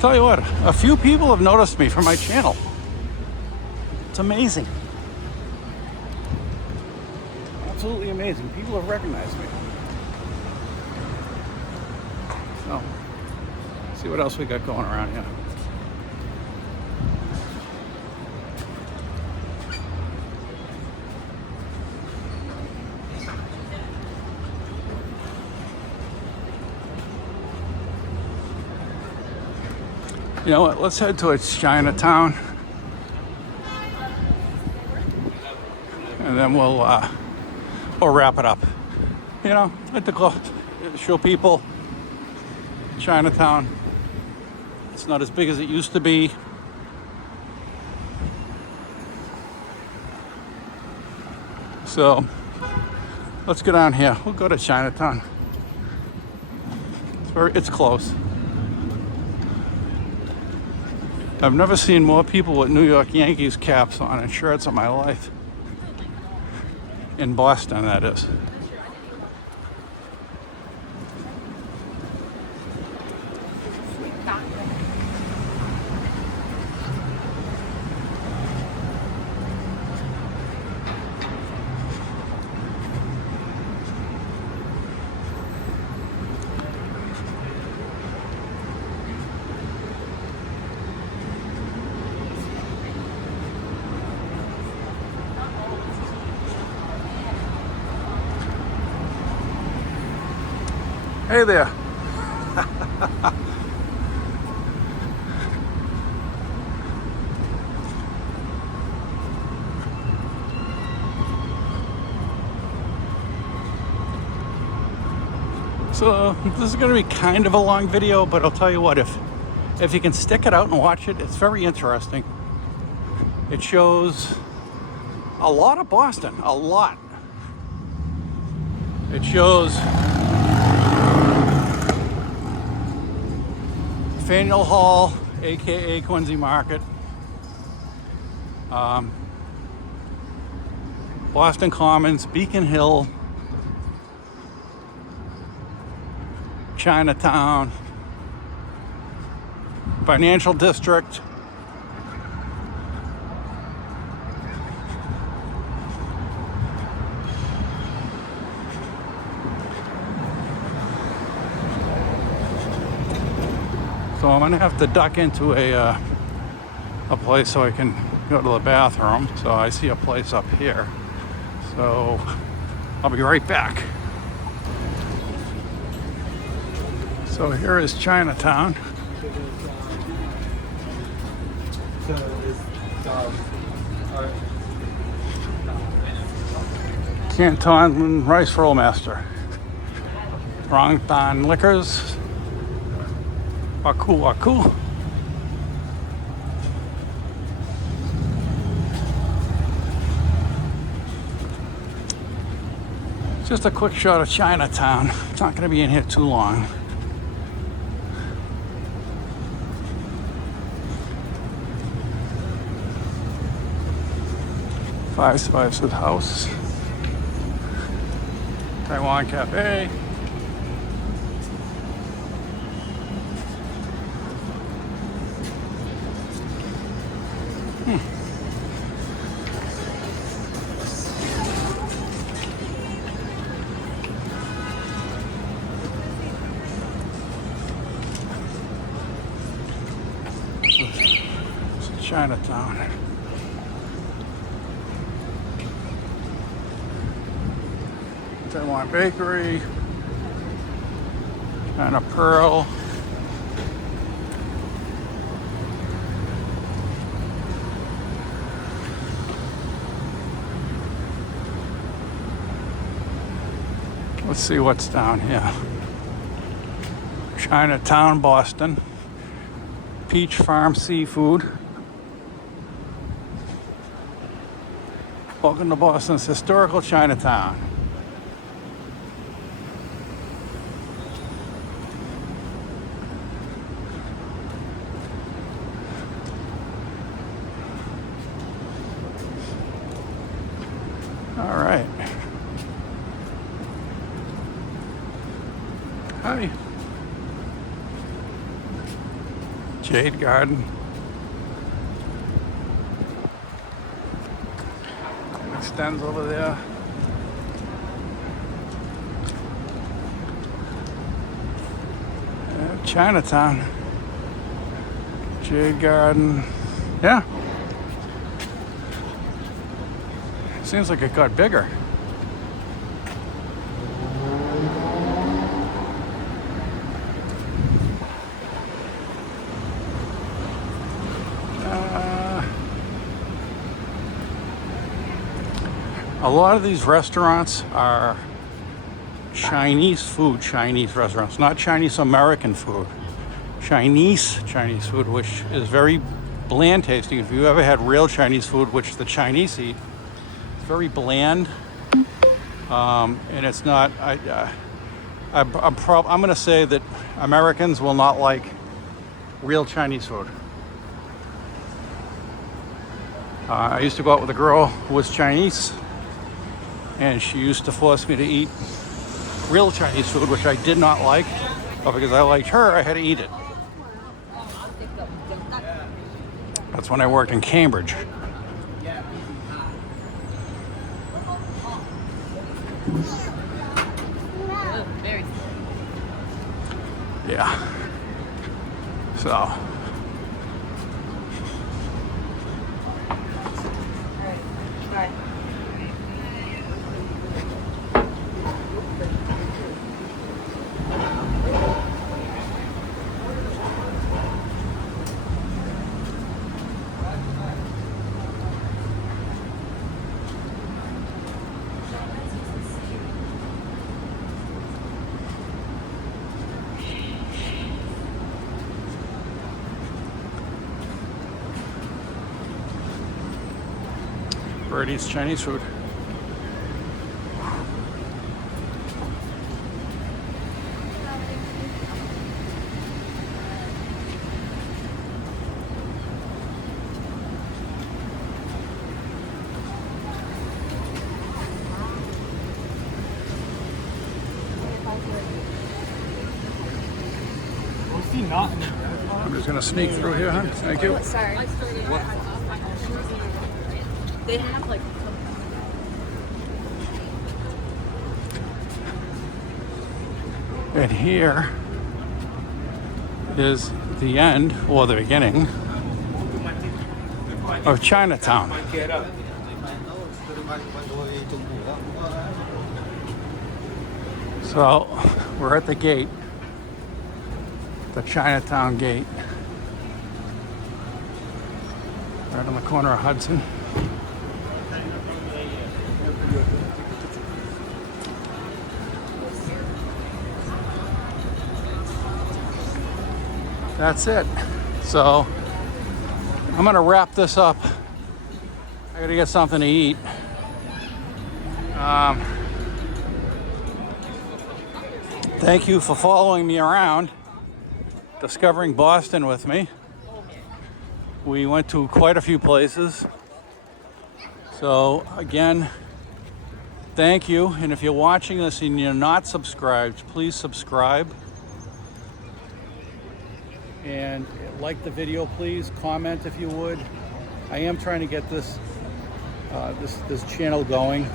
Tell you what, a few people have noticed me from my channel. It's amazing. Absolutely amazing. People have recognized me. So, see what else we got going around here. You know what? Let's head towards Chinatown, and then we'll wrap it up. You know, like to show people Chinatown. It's not as big as it used to be. So let's go down here. We'll go to Chinatown. It's close. I've never seen more people with New York Yankees caps on and shirts in my life. In Boston, that is. Hey there. So this is going to be kind of a long video, but I'll tell you what, if you can stick it out and watch it, it's very interesting. It shows a lot of Boston, a lot. It shows Faneuil Hall, aka Quincy Market, Boston Commons, Beacon Hill, Chinatown, Financial District, so I'm gonna have to duck into a place so I can go to the bathroom. So I see a place up here. So I'll be right back. So here is Chinatown. Canton Rice Roll Master. Rongtan Liquors. Waku Waku. Just a quick shot of Chinatown. It's not going to be in here too long. Five Spices House. Taiwan Cafe. It's Chinatown. Taiwan Bakery. And a Pearl. Let's see what's down here. Chinatown, Boston. Peach Farm Seafood. Welcome to Boston's historical Chinatown. All right. Hi. Jade Garden. It extends over there. Chinatown. Jade Garden. Yeah. Seems like it got bigger. A lot of these restaurants are Chinese food, Chinese restaurants, not Chinese American food. Chinese food, which is very bland tasting. If you ever had real Chinese food, which the Chinese eat, it's very bland, and it's not. I'm going to say that Americans will not like real Chinese food. I used to go out with a girl who was Chinese, and she used to force me to eat real Chinese food, which I did not like, but because I liked her, I had to eat it. That's when I worked in Cambridge. Yeah. So. Bird eats Chinese food. see not in the I'm just gonna sneak through here, huh? Thank you. Sorry. They have like. And here is the end, or the beginning, of Chinatown. So we're at the gate, the Chinatown gate, right on the corner of Hudson. That's it. So I'm gonna wrap this up. I gotta get something to eat. Thank you for following me around, discovering Boston with me. We went to quite a few places. So again, thank you. And if you're watching this and you're not subscribed, please subscribe. And like the video, please. Comment if you would. I am trying to get this channel going.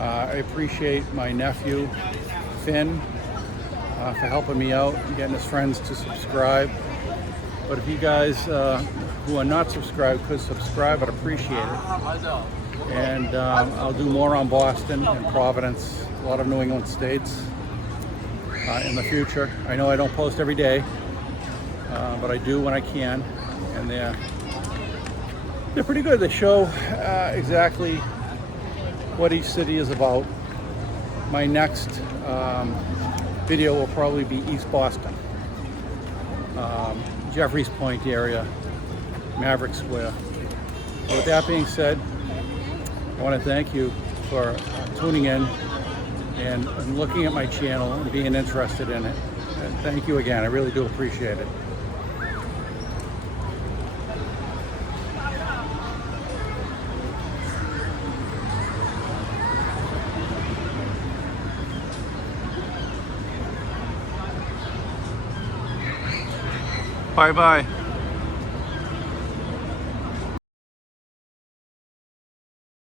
I appreciate my nephew, Finn, for helping me out and getting his friends to subscribe. But if you guys who are not subscribed could subscribe, I'd appreciate it. And I'll do more on Boston and Providence, a lot of New England states in the future. I know I don't post every day, but I do when I can, and they're pretty good. They show exactly what each city is about. My next video will probably be East Boston, Jeffries Point area, Maverick Square. So with that being said, I want to thank you for tuning in and looking at my channel and being interested in it. And thank you again. I really do appreciate it. Bye-bye.